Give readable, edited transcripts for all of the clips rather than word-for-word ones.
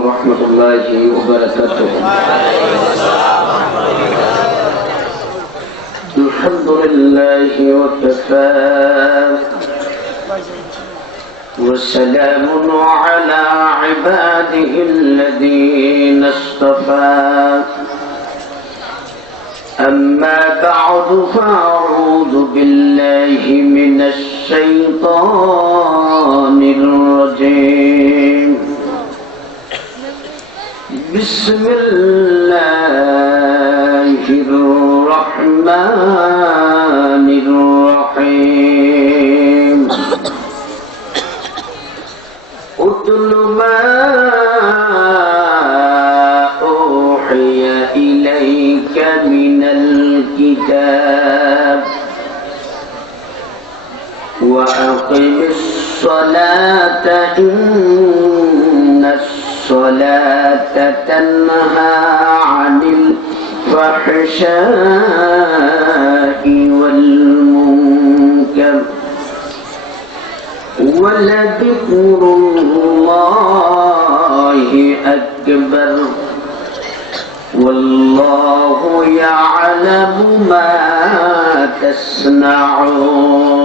ورحمة الله وبركاته. الحمد لله وكفى وسلام على عباده الذين اصطفى. أما بعد فأعوذ بالله من الشيطان الرجيم. بسم الله الرحمن الرحيم. اتل ما أوحي إليك من الكتاب وأقم الصلاة إن الصلاة تنهى عن الفحشاء والمنكر ولذكر الله أكبر والله يعلم ما تصنعون.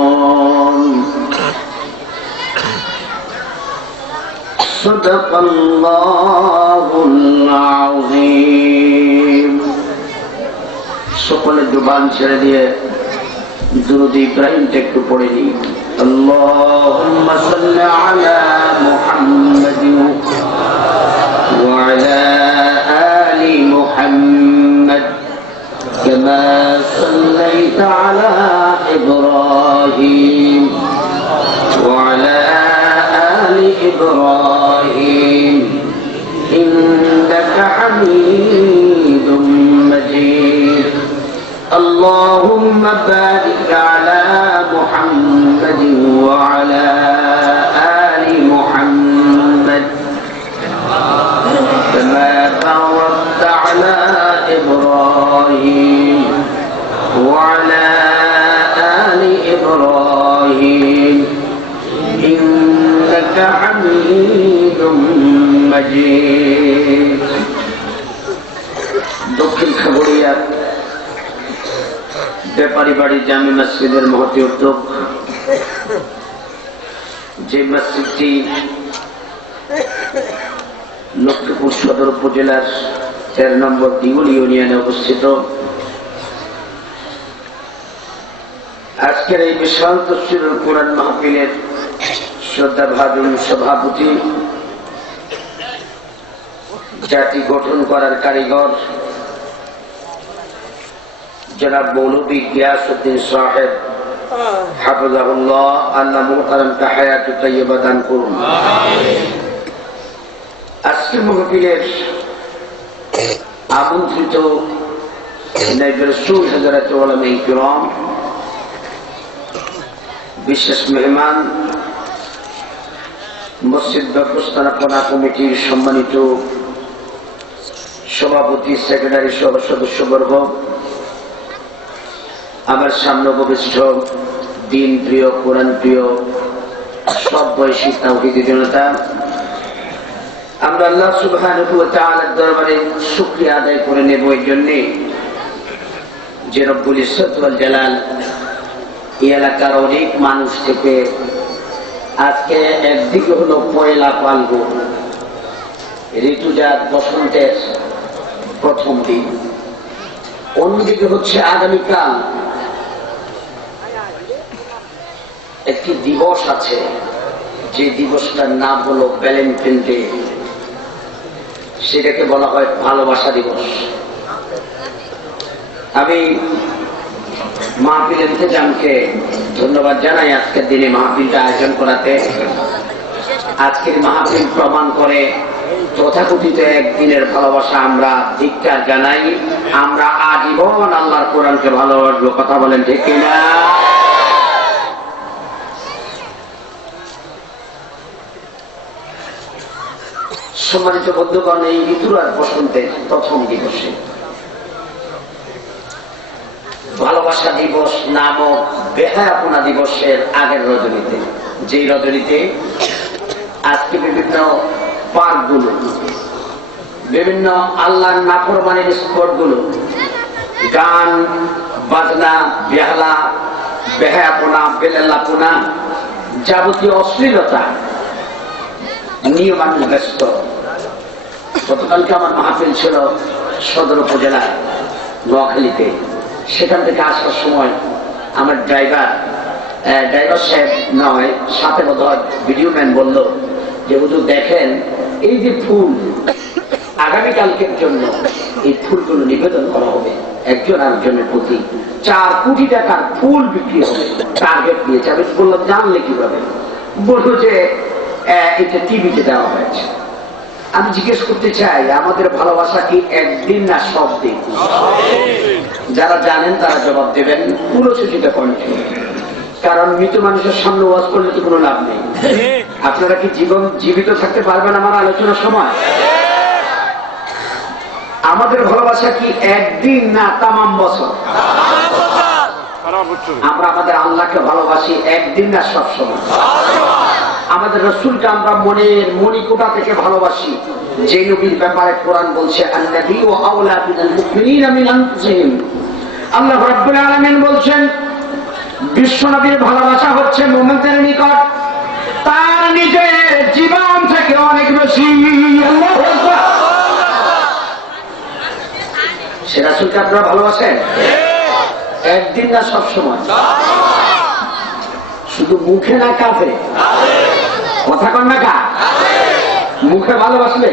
صدق الله العظيم. সকলে জবান ছেড়ে দিয়ে দুরূদ ইব্রাহিমটা একটু পড়ে নিই। আল্লাহুম্মা সাল্লি আলা মুহাম্মাদিন ওয়া আলা আলি মুহাম্মাদ কামা সাল্লাইতা আলা ইব্রাহিম ওয়া আলা আলি ইব্রাহিম ইন্নাকা হামিদুম মাজিদ. اللهم بارك على محمد وعلى آل محمد كما باركت على إبراهيم وعلى آل إبراهيم إنك حميد مجيد. দক্ষিণ খাগড়িয়া ব্যাপারী বাড়ি জামে মসজিদের মহতী উদ্যোগ, যে মসজিদটি লক্ষ্মীপুর সদর উপজেলার 13 নম্বর দিগুল ইউনিয়নে অবস্থিত। আজকের এই বিশাল তাফসীরুল কুরআন মাহফিলের শ্রদ্ধাভাজন সভাপতি, জাতি গঠন করার কারিগর জনাব মৌলভী গিয়াসউদ্দিন সাহেব হাফিজাহুল্লাহ, আল্লাহ মুহতারামকে হায়াত তাইয়্যিবা দান করুন। আজকের মাহফিলের আমন্ত্রিত নায়েবে রাসূল হযরত উলামায়ে কিরাম, বিশেষ মেহমান, মসজিদ ব্যবস্থাপনা কমিটির সম্মানিত সভাপতি, সেক্রেটারি সহ সদস্যবর্গ, আমার সামনে উপবিষ্ট দিন প্রিয়, কোরআন প্রিয় সব বয়সী তাওহীদি জনতা, আমরা আল্লাহ সুবহানাহু ওয়া তাআলার দরবারে শুকরিয়া আদায় করে নেব এই জন্য যে রব্বুল ইজ্জত ওয়াল জালাল এই এলাকার অনেক মানুষ থেকে আজকে একদিকে হলো পয়লা ফাল্গুন, ঋতুজাত বসন্তের প্রথম দিন, অন্যদিকে হচ্ছে আগামীকাল একটি দিবস আছে, যে দিবসটার নাম হলো ভ্যালেন্টাইন ডে। সেটাকে বলা হয় ভালোবাসা দিবস। আমি মাহফিল ইন্তেজামকে ধন্যবাদ জানাই আজকের দিনে মাহফিলটা আয়োজন করাতে। আজকের মাহফিল প্রমাণ করে তথাকথিত একদিনের ভালোবাসা আমরা ধিক্কার জানাই। আমরা আজীবন আল্লাহর কোরআনকে ভালোবাসবো। কথা বলেন ঠিক কিনা? সম্মানিত বন্ধুগণ, এই ঋতুর আর বসন্তের প্রথম দিবসে ভালোবাসা দিবস নামক বেহায়াপনা দিবসের আগের রজনীতে, যেই রজনীতে আজকে বিভিন্ন পার্কগুলো, বিভিন্ন আল্লাহর নাফরমানের স্পটগুলো, গান বাজনা, বেহালা, বেহায়াপনা, বেলাল্লাপনা, যাবতীয় অশ্লীলতা নিয়ে মানুষ ব্যস্ত। গতকালকে আমার মাহফিল ছিল সদর উপজেলায় নোয়াখালীতে। সেখান থেকে আসার সময় আমার ড্রাইভার সাহেব নয়, সাথে বোধহয় ভিডিও ম্যান বলল যে হুজুর দেখেন, এই যে ফুল আগামীকালকের জন্য এই ফুলগুলো নিবেদন করা হবে একজন আরেকজনের প্রতি, 4 কোটি টাকার ফুল বিক্রি হবে, টার্গেট দিয়েছে। আমি বললাম জানলে কিভাবে? বললো যে এটা টিভিতে দেওয়া হয়েছে। আমি জিজ্ঞেস করতে চাই, আমাদের ভালোবাসা কি একদিন না সব দিন? যারা জানেন তারা জবাব দেবেন পুরো ছুটিতে কণ্ঠে, কারণ মৃত মানুষের সামনে ওয়াজ করলে তো কোনো লাভ নেই। আপনারা কি জীবিত থাকতে পারবেন আমার আলোচনার সময়? আমাদের ভালোবাসা কি একদিন না তামাম বছর? আমরা আমাদের আল্লাহকে ভালোবাসি একদিন না সব সময়? আমাদের রাসূলকে আমরা মনের মণিকোটা থেকে ভালোবাসি, যে নবীর ব্যাপারে কোরআন বলছে আন-নাবী ওয়া আওলা বিল মুমিনিনা মিন আনফুসিহিম। আল্লাহ রাব্বুল আলামিন বলছেন বিশ্ব নবীর ভালোবাসা হচ্ছে মুমিনদের নিকট তার নিজের জীবন থেকে অনেক বেশি। আল্লাহু আকবার। সে রাসূলকে আপনারা ভালোবাসেন একদিন না সব সময়? শুধু মুখে না কাঁধে? কথা কন না কা? মুখে ভালোবাসলে?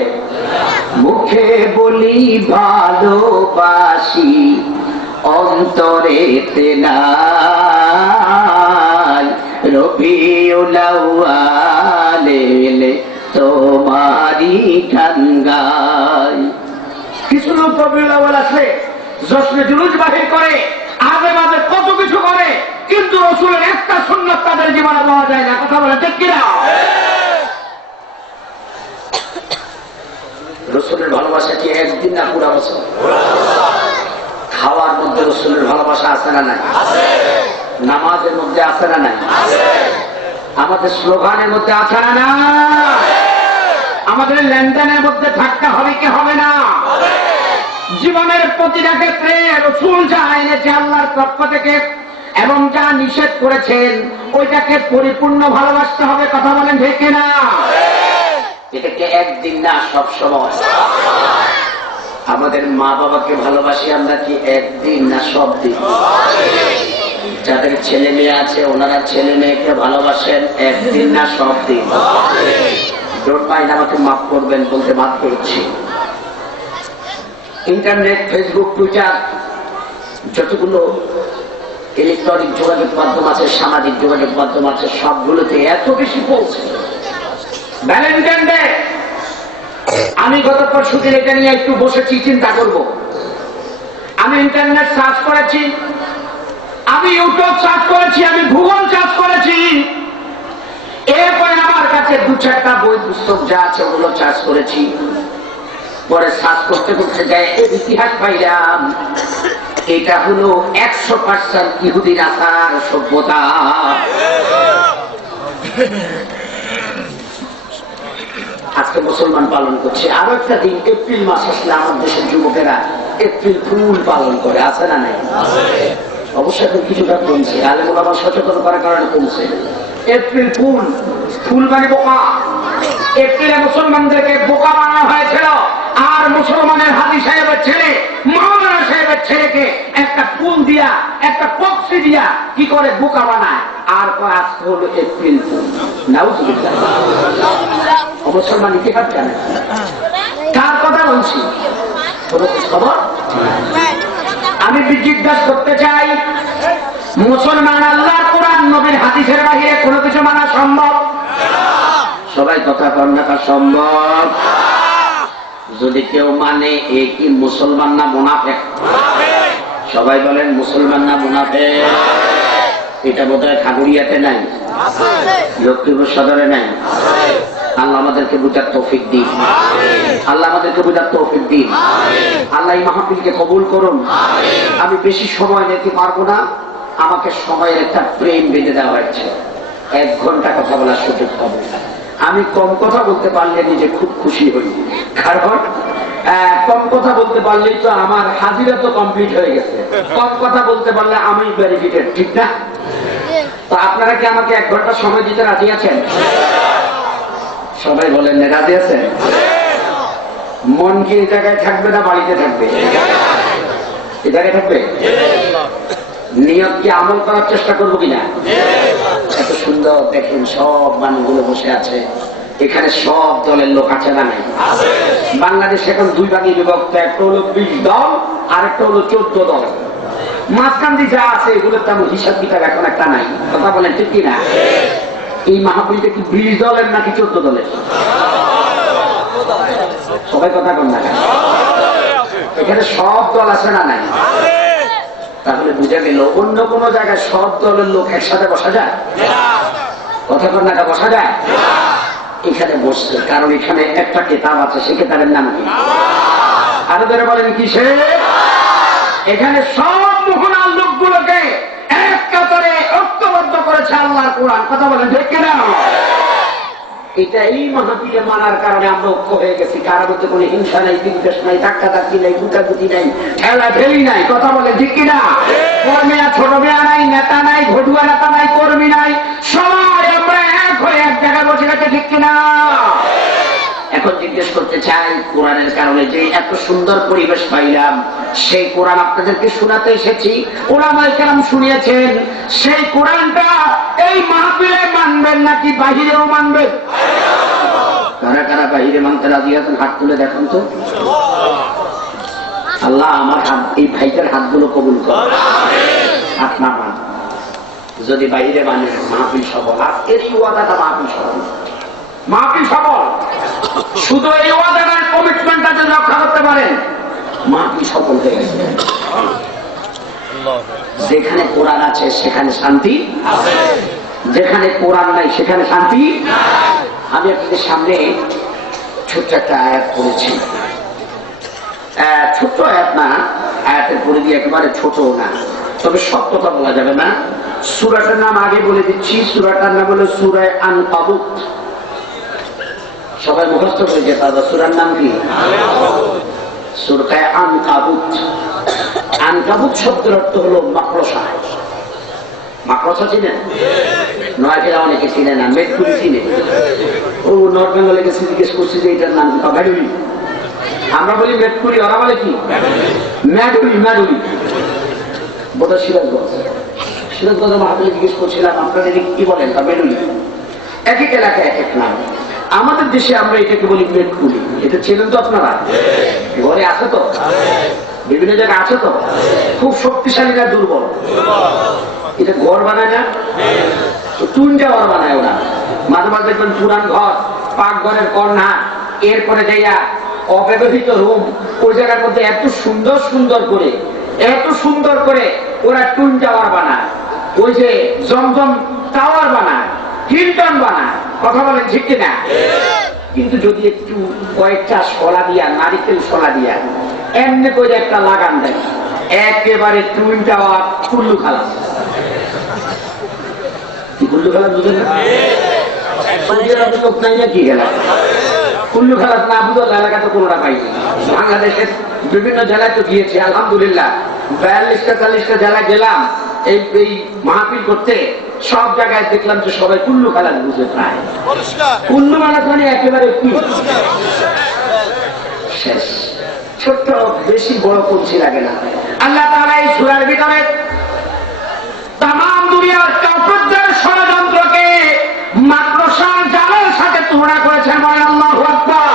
মুখে বলি ভালোবাসি, অন্তরেতে নাই, রবিউল আউয়াল এলে তোমারই গান গাই। কিছু লোক রবিউল আউয়াল আসলে জশ্নে জুলুস বাহির করে, আগে বাজে কত কিছু করে, কিন্তু রাসূলের একটা সুন্নাত তাদের জীবনে পাওয়া যায় না। কথা বলে ঠিক কিনা? রাসূলের ভালোবাসা কি একদিন না পুরা বছর? খাওয়ার মধ্যে রাসূলের ভালোবাসা আছে না নাই? নামাজের মধ্যে আছে না নাই? আমাদের স্লোগানের মধ্যে আছে না নাই? আমাদের লেনদেনের মধ্যে থাকতে হবে কি হবে না? জীবনের প্রতিটা ক্ষেত্রে রাসূল যা এনেছে আল্লাহর পক্ষ থেকে এবং যা নিষেধ করেছেন ওইটাকে পরিপূর্ণ ভালোবাসতে হবে। কথা বলেন ঠিক কিনা? এটাকে একদিন না সব সময়? আমাদের মা বাবাকে ভালোবাসি আমরা কি একদিন না সব দিন? যাদের ছেলে মেয়ে আছে ওনারা ছেলে মেয়েকে ভালোবাসেন একদিন না সব দিন? ডোন্ট মাইন্ড, আমাকে মাফ করবেন বলতে মাফ করছি। ইন্টারনেট, ফেসবুক, টুইটার, যতগুলো ইলেকট্রনিক যোগাযোগ মাধ্যম আছে, সামাজিক যোগাযোগ মাধ্যম আছে, সবগুলোতে এত বেশি পৌঁছে। ভ্যালেন্টাইন ডে, আমি গত পরশুদিন এটা নিয়ে একটু বসেছি, চিন্তা করব। আমি ইন্টারনেট সার্চ করেছি, আমি ইউটিউব সার্চ করেছি, আমি গুগল সার্চ করেছি, এরপরে আমার কাছে 2-4টা বই পুস্তক যা আছে ওগুলো সার্চ করেছি। পরে সার্চ করতে করতে যায় ইতিহাস পাইলাম এটা হলো 100% ইহুদির আচার সভ্যতা। আজকে মুসলমান পালন করছে। আরো একটা দিন এপ্রিল মাস আসলে আমার দেশের যুবকেরা এপ্রিল ফুল পালন করে, আছে না নাই? অবশ্যই এখন কিছুটা কমছে, আলেম ওলামা সচেতন করার কারণে কমছে। এপ্রিল ফুল, ফুল মানে বোকা। এপ্রিলে মুসলমানদেরকে বোকা বানানো হয়েছিল, আর মুসলমানের হাজী সাহেবের ছেলে, মাওলানা সাহেবের ছেলেকে একটা ফুল দিয়া, একটা পক্ষী দিয়া কি করে বোকা বানায়, আর আজকে হলো এপ্রিল ফুল। নাউজুবিল্লাহ। মুসলমান ইতিহাস জানে। কার কথা বলছি? খবর? আমি জিজ্ঞাসা করতে চাই, মুসলমান আল্লাহর কোরআন নবীর হাদিসের বাহিরে কোনো কিছু মানা সম্ভব? সবাই কথা কন্যা সম্ভব? যদি কেউ মানে এ কি মুসলমান না মুনাফিক? সবাই বলেন মুসলমান না মুনাফিক? এটা বোধহয় ঠাকুরিয়াতে নাই, লক্ষ্মীপুর সদরে নাই। আল্লাহ আমাদেরকে বুঝার তৌফিক দিন, আল্লাহ আমাদেরকে বুঝার তৌফিক দিন। আল্লাহ এই মাহফিলকে কবুল করুন। আমি বেশি সময় নিতে পারবো না, আমাকে সময়ের একটা প্রেম বেঁধে দেওয়া হয়েছে, 1 ঘন্টা কথা বলার সুযোগ পাবো। আমি কম কথা বলতে পারলে নিজে খুব খুশি হই, কারণ কম কথা বলতে পারলেই তো আমার হাজিরা তো কমপ্লিট হয়ে গেছে। কম কথা বলতে পারলে আমি বেনিফিটেড, ঠিক না? তো আপনারা কি আমাকে 1 ঘন্টা সময় দিতে রাজি আছেন? সবাই বলেন না, রাজি আছেন? মন কি এই জায়গায় থাকবে না বাড়িতে থাকবে? এই জায়গায় থাকবে। নিয়ত কি আমল করার চেষ্টা করবো কিনা? এত সুন্দর দেখেন, সব মানুষগুলো বসে আছে এখানে, সব দলের লোক আছে না নাই? বাংলাদেশ এখন 2 ভাগে বিভক্ত, একটা হলো 20 দল আর একটা হলো 14 দল। মাঝখান দিয়ে যা আছে এগুলোর তেমন হিসাব কিতাব এখন একটা নাই। কথা বলেন ঠিক কিনা? এই মাহফিলটা কি 20 দলের নাকি 14 দলের? সবাই কথা বল না, এখানে সব দল আছে না নাই? তাহলে বুঝা গেল অন্য কোন জায়গায় সব দলের লোক একসাথে বসা যায়? কথা বল না, বসা যায়? এখানে বসছে কারণ এখানে একটা কিতাব আছে, সে কিতাবের নাম কি? আরো ধরে বলেন কি? সে এখানে সব মুখনাল লোকগুলোকে এক কাতারে ঐক্যবদ্ধ করেছে আল্লাহর কোরআন। কথা বলেন ঠিক কিনা? এটা এই মাহফিলে মানার কারণে আমরা ঐক্য হয়ে গেছি। কারোর মধ্যে কোনো হিংসা নাই, বিদ্বেষ নাই, ধাক্কাধাক্কি নাই, গুটাগুটি নাই, ঠেলাঠেলি নাই। কথা বলে ঠিক কিনা? কর্মী আর ছোট মেয়া নাই, নেতা নাই, ঘটুয়া নেতা নাই, কর্মী নাই, সবাই আমরা এক হয়ে এক জায়গায় বসে গেছে, ঠিক কিনা? এখন জিজ্ঞেস করতে চাই, কোরআনের কারণে যে এত সুন্দর পরিবেশ পাইলাম, সেই কোরআন আপনাদেরকে শোনাতে এসেছি, ওলামায়ে কেরাম শুনিয়েছেন, সেই কোরআনটা এই মাহফিলে মানবেন নাকি বাহিরেও মানবেন? কারা কারা বাহিরে মানতে রাজি আছেন? হাত তুলে দেখুন তো। আল্লাহ আমার হাত, এই ভাইটার হাতগুলো কবুল করুন। হাত না মান, যদি বাহিরে মানে মাহফিল সফল। আজকের এই ওয়াদাটা মাহফিল সফল, মাহফিল সফল। শুধু এই ওয়াদার কমিটমেন্টটা যদি রক্ষা করতে পারেন, মাহফিল সফল হয়ে গেছে। যেখানে কোরআন আছে সেখানে শান্তি আছে, যেখানে কোরআন নাই সেখানে শান্তি। আমি আপনাদের সামনে ছোট্ট একটা আয়াত পড়েছি, ছোট্ট আয়াত না, আয়াতের পরে দিয়ে একেবারে ছোট না, তবে সব কথা বলা যাবে না। সূরাটার নাম আগে বলে দিচ্ছি, সূরাটার নাম হলো সূরা আনকাবুত। সবাই মুখস্থ করে যেতে হবে, সূরার নাম কি? সূরা আনকাবুত। আনকাবুত শব্দের অর্থ হলো মাকড়সা। মাকড়সা চিনেন? নয়াজেরা অনেকে চিনে না, মেটকুলি চিনে। ও নর্থ বেঙ্গলে গেছে, জিজ্ঞেস করছি যে এটার নাম কি? ম্যাডুলি। আমরা বলি মেটকুলি, ওরা বলে কি? ম্যাডুলি। ম্যাডুলি বোধ সিরাজগঞ্জ। সিরাজগঞ্জের মাহফিলে জিজ্ঞেস করছিলাম আপনাদের কি বলেন? মেডুলি। এক এক এলাকায় এক এক নাম। আমাদের দেশে আমরা এটাকে বলি মেটকুলি। এটা চেনেন তো আপনারা? ঘরে আছে তো, বিভিন্ন জায়গায় আছে তো। খুব শক্তিশালী না দুর্বল? এটা ঘর বানায় না, টুনটা ঘর বানায় ওরা। মাঝে মাঝে দেখবেন পুরান ঘর, পাকঘরের কর্নার, এরপরে যাইয়া অব্যবহৃত রুম, ওই জায়গার মধ্যে এত সুন্দর সুন্দর করে, এত সুন্দর করে ওরা টুন টাওয়ার বানায়। ওই যে জমজম টাওয়ার বানায়, হিলটন বানায়। কথা বলেন ঠিক কিনা? কিন্তু যদি একটু কয়েকটা শলা দিয়া, নারিকেল শলা দিয়া এমনি করে একটা লাগান দেয়, একেবারে টুন টাওয়ার কুল্লু খালাস। কুল্লু খালাস বুঝেন না? লোক নাই না কি গেলা? কুল্লু খালাস না বুঝল এলাকা তো কোনোটা পাইনি। বাংলাদেশের বিভিন্ন জেলায় তো গিয়েছি, আলহামদুলিল্লাহ 42টা 40টা জেলায় গেলাম এই মাহফিল করতে। সব জায়গায় দেখলাম যে সবাই কুল্লু খালাস বুঝে, প্রায় কুল্লু খালাস মানে একেবারে শেষ। ছোট্ট বেশি বড় পৌঁছে লাগে না। আল্লাহ তাআলা এই সূরার ভিতরে তাম দুনিয়ার কাফেরদের ষড়যন্ত্রকে মাকড়সার জালের সাথে তুলনা করেছেন। আল্লাহু আকবার।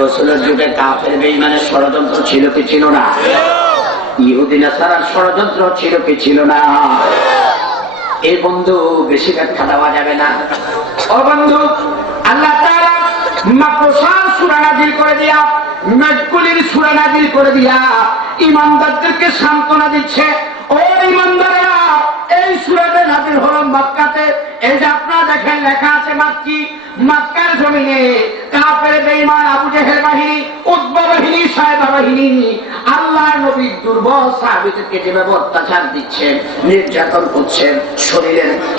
রাসূলের যুগে কাফের বেঈমানের ষড়যন্ত্র ছিল কি ছিল না? ইহুদি নাসারার ষড়যন্ত্র ছিল কি ছিল না? এই বন্ধু বেশি ব্যাখ্যা দেওয়া যাবে না। ও বন্ধু, আল্লাহ তাআলা মাকড়সার সূরা নাযিল করে দিয়া, মেটকুলির সূরা নাযিল করে দিয়া ইমানদারদেরকে সান্ত্বনা দিচ্ছে। ও ইমানদারেরা, এই সূরাটা নাযিল হলো মক্কাতে। এই যে আপনারা দেখেন লেখা আছে মাক্কি, মক্কার জমিনে কাফের বেঈমান আবু জেহেল বাহিনী, উতবা বাহিনী, সায়বা বাহিনী আল্লাহর নবীর দুর্বল সাহাবীদেরকে যেভাবে অত্যাচার দিচ্ছেন, নির্যাতন করছেন,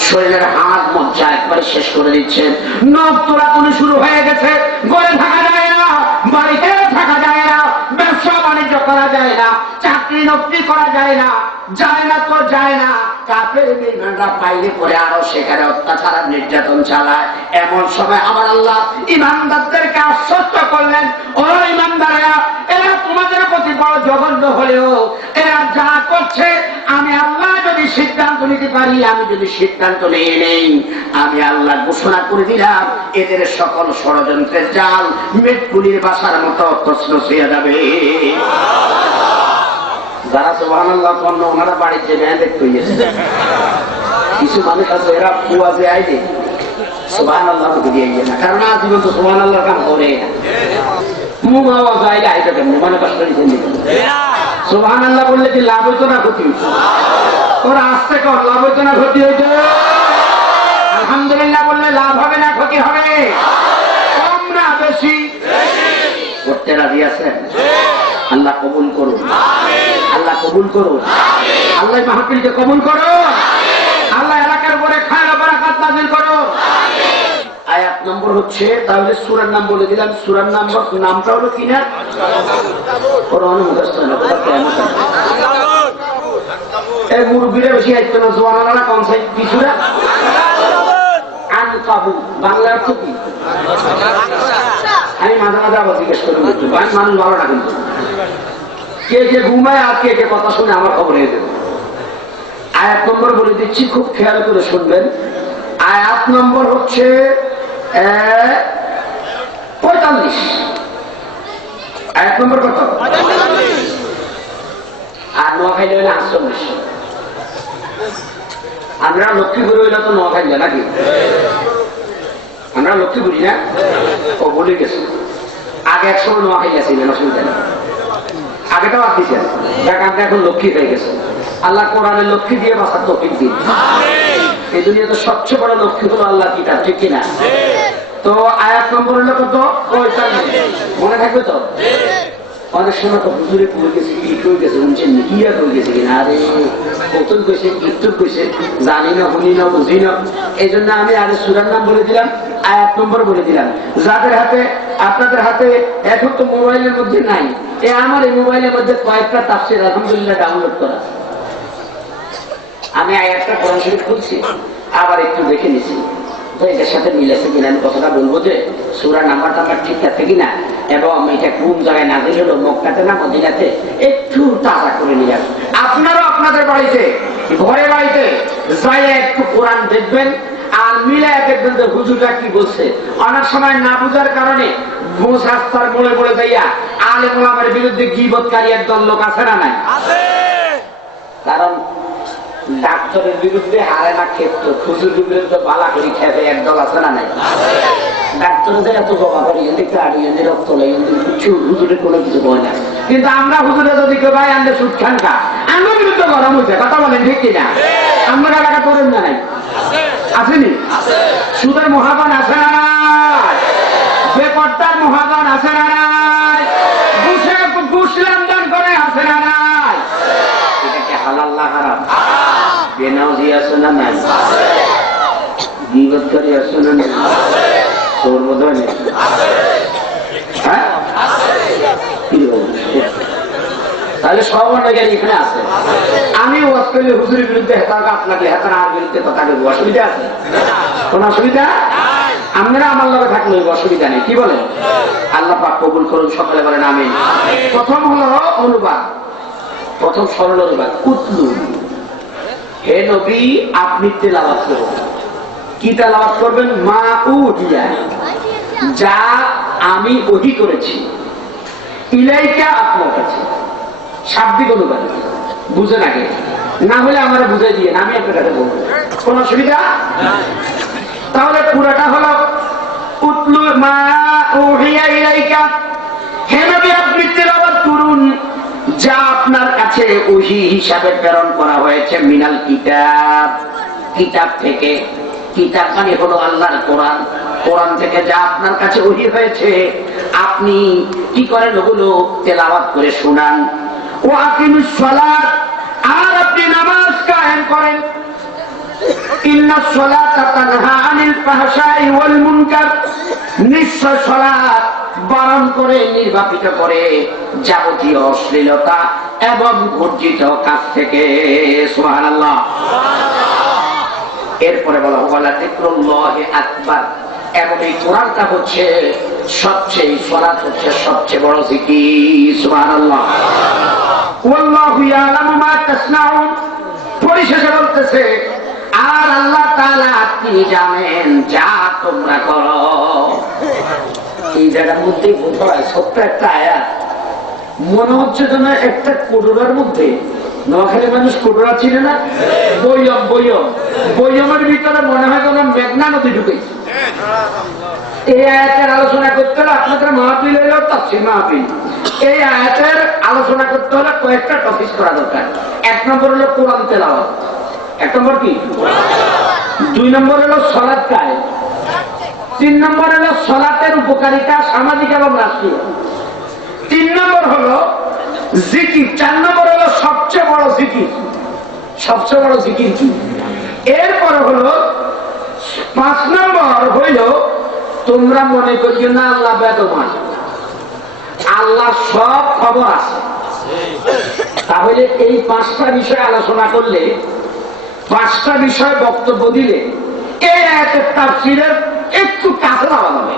শরীরের হাড় মজ্জা একবারে শেষ করে দিচ্ছেন, নখ তোলাতুলি শুরু হয়ে গেছে, ঘরে থাকা যায় না, বাড়িতে থাকা যায় না, ব্যবসা বাণিজ্য করা যায় না, চাকরি নকরি করা যায় না, যায় না তো যায় না। কাফের বেঈমানরা পাইলে পরে আরো সেখানে অত্যাচার আর নির্যাতন চালায়। এমন সময় আমার আল্লাহ ইমানদারদেরকে আশ্বস্ত করলেন, ও ইমানদারেরা, এরা তোমাদের প্রতি বড় জঘন্য হলেও এরা যা করছে আমি আল্লাহ যদি সিদ্ধান্ত নিতে পারি, আমি যদি সিদ্ধান্ত নিয়ে নেই, আমি আল্লাহ ঘোষণা করে দিলাম এদের সকল ষড়যন্ত্রের জাল মেটকুলির বাসার মতো তছনছ হয়ে যাবে। যারা সুবহানাল্লাহ করেন ওনারা বাড়ির যে ব্যান্ডেড হয়ে গেছে। কিছু মানুষ আছে এরা কুয়া যে আইলে সুবহানাল্লাহ দিয়ে না, কারণ আজীবন তো সুবহানাল্লাহ কাম করে না। মুমাওয়া যাইলে আইতে কেমন মনে কষ্ট করে দিল। সুবহানাল্লাহ বললে কি লাভ হইতো না ক্ষতি হইতো? ওরা আসতে কর, লাভ হইতো না ক্ষতি হইতো? আলহামদুলিল্লাহ বললে লাভ হবে না ক্ষতি হবে? কম না বেশি? করতে রাজি আছেন? আল্লাহ কবুল করুন, আল্লাহ কবুল করুন, আল্লাহ মাহফিলকে কবুল করুন, আল্লাহ এলাকার উপরে খায়র বারাকাত নাযিল করুন। আয়াত নম্বর হচ্ছে, তাহলে সূরার নাম বলে দিলাম। সূরার নামটা হলো কি না? কোরআনে মুখস্থ না, এই মুরব্বিরা বেশি আইতো না, জওয়ানেরা কোন সাইড কিছুরা আনকাবুত, বাংলা অর্থ কি? আমি মাঝে মাঝে আবার জিজ্ঞেস করি, মানুষ ভালো না কিন্তু কে কে ঘুমায় আর কে কে কথা শুনে আমার খবর হয়ে দেবে। আয়াত নম্বর বলে দিচ্ছি, খুব খেয়াল করে শুনবেন। আয়াত নম্বর হচ্ছে 45। আয়াত নম্বর কত? আর নোয়াখালী হইলে 48। আমরা লক্ষ্মীপুর হইলে তো নোয়াখালী নাকি? আমরা লক্ষ্মীপুরি না? ও বলে গেছে, আগে এক সময় নোয়াখালী ছিলেন, অসুবিধা নেই। আগেটাও আসতেছেন, ঢাকাতে এখন লক্ষ্মী হয়ে গেছে। আল্লাহ কোরআনের লক্ষ্মী দিয়ে বাঁচার তৌফিক দিন। এই দুনিয়াতে সবচেয়ে বড় লক্ষ্মী হলো আল্লাহ কিতাব, ঠিক কিনা? তো আয়াত নম্বর হলো কত? 45। মনে থাকবে তো? অনেক সময় তো হুজুরে কই গেছে, কি কই গেছে শুনছেন, ইয়া কই গেছে কিনা, আরে কতন কইছে, কীর্তন কইছে, জানি না, শুনি না, বুঝি না। এই জন্য আমি আগে সূরার নাম বলে দিলাম, আয়াত নম্বর বলে দিলাম। যাদের হাতে, আপনাদের হাতে এখন তো মোবাইলের মধ্যে নাই, আমার এই মোবাইলের মধ্যে কয়েকটা তাফসীর আলহামদুলিল্লাহ ডাউনলোড করা। আমি আয়াতটা কোরআন শরীফ খুলছি, আবার একটু দেখে নিছি এটার সাথে মিলেছে কিনা। আমি কথাটা বলবো যে সূরা নাম্বারটা ঠিক আছে কিনা, এবং এটা কোন জায়গায় নাযিল হলো, মক্কাতে না মদিনাতে, একটু তাজা করে নিয়ে আসবেন। আপনারাও আপনাদের বাড়িতে, ঘরে বাড়িতে যাই একটু কোরআন দেখবেন আর মিলায় দেখবেন যে হুজুররা কি বলছে। অনেক সময় না বুঝার কারণে রাস্তার মোড়ে মোড়ে যাইয়া আলেম ওলামার বিরুদ্ধে গীবতকারী একদল লোক আছে না নাই? কারণ ডাক্তারের বিরুদ্ধে হারে না ক্ষেত্র, হুজুরের বিরুদ্ধে বালা করি খেতে একদল আছে না নাই? ডাক্তারদের এত জমা করি, রক্ত লাগে, কিছু হুজুরের কোনো কিছু বয় না। কিন্তু আমরা হুজুরে যদি কেউ ভাই আনলে সুদ খান খা, আমার বিরুদ্ধে গরম হয়েছে, কথা বলেন ঠিক কিনা? আমার এলাকা করেন না নাই? আসেনি? সুদের মহাবান আছে না নাই? বেপট্টার মহাবান আছে না নাই? ঘুষ লেনদেন করে আছে না নাই? এটাকে হালাল না হারাম? বেনাউজি আছে না নাই? গীবতকারী আছে না নাই? চোর বোধ হয় না? হ্যাঁ, তাহলে সব অনেক এখানে আছে। আমি ওয়াজ করলে হুজুরের বিরুদ্ধে হেতাকে আপনাকে, হেতারা আমার বিরুদ্ধে কথা বলবো, অসুবিধা আছে? কোন অসুবিধা? আপনারা আমার লগে থাকলে অসুবিধা নেই, কি বলেন? আল্লাহ পাক কবুল করুন, সকলে বলেন আমিন। প্রথম হলো অনুবাদ, প্রথম সরল অনুবাদ, উতলু, হে নবী আপনি তেলাওয়াত করুন। কি তেলাওয়াত করবেন? মা উহিয়া, যা আমি ওহী করেছি, ইলাইকা আপনার কাছে। শাব্দিক অনুবাদ বুঝেন আগে, না হলে আমরা বুঝাই দিয়ে আমি আপনার কাছে বলবো, কোন অসুবিধা? তাহলে পুরাটা হলো উতলু মা উহিয়া ইলাইকা, হে নবী আপনি তেলাওয়াত করুন যা আপনার কাছে ওহী হিসাবে প্রেরণ করা হয়েছে, মিনাল কিতাব, কিতাব থেকে, কিতাব মানে হলো আল্লাহর কোরআন, কোরআন থেকে যা আপনার কাছে ওহী হয়েছে আপনি কি করেন ওগুলো তেলাওয়াত করে শোনান। ওয়া আকিমুস সালাত, আর আপনি নামাজ কায়েম করেন। ইন্নাস সালাতা তানহা আনিল ফাহশাই ওয়াল মুনকার, নিশ্চয় সালাত বারণ করে, নির্বাপিত করে যাবতীয় অশ্লীলতা এবং বর্জিত কাজ থেকে। সুবহানাল্লাহ। এরপরে বলা ওয়ালা যিকরুল্লাহি আকবার, এবং এই কোরআনটা হচ্ছে সবচেয়ে, সালাত হচ্ছে সবচেয়ে বড় জিকির। সুবহানাল্লাহ। ওয়াল্লাহু ইয়ালামু মা তাসনাউন, পরিশেষে বলতেছে আর আল্লাহ তাআলা তিনি জানেন যা তোমরা করো। এই জায়গার মধ্যে বোঝা হয় ছোট্ট একটা আয়াত, মনে হচ্ছে যেন একটা কোটরার মধ্যে, নোয়াখালী মানুষ কোটরা ছিল না, বৈয়ম বৈয়ম, বৈয়মের ভিতরে মনে হয় যেন মেঘনা নদী ঢুকেছে। এই আয়াতের আলোচনা করতে হলে আপনাদের মাহফিল এলো তাফসীর মাহফিল। এই আয়াতের আলোচনা করতে হলে কয়েকটা টপিক করা দরকার। এক নম্বর হলো কোরআন তেলাওয়াত, এক নম্বর কি, দুই নম্বর হলো সালাত কায়েম, তিন নম্বর হলো সালাতের উপকারিতা সামাজিক এবং রাষ্ট্রীয়, তিন নম্বর হলো জিকির, চার নম্বর হলো সবচেয়ে বড় জিকির। সবচেয়ে বড় জিকির কি? এরপর হলো পাঁচ নম্বর হইল তোমরা মনে করিও না আল্লাহ বেদমান, আল্লাহ সব খবর আছে। তাহলে এই পাঁচটা বিষয় আলোচনা করলে, পাঁচটা বিষয় বক্তব্য দিলে এই আয়াতের তাফসীরের একটু কাছে যাওয়া যাবে।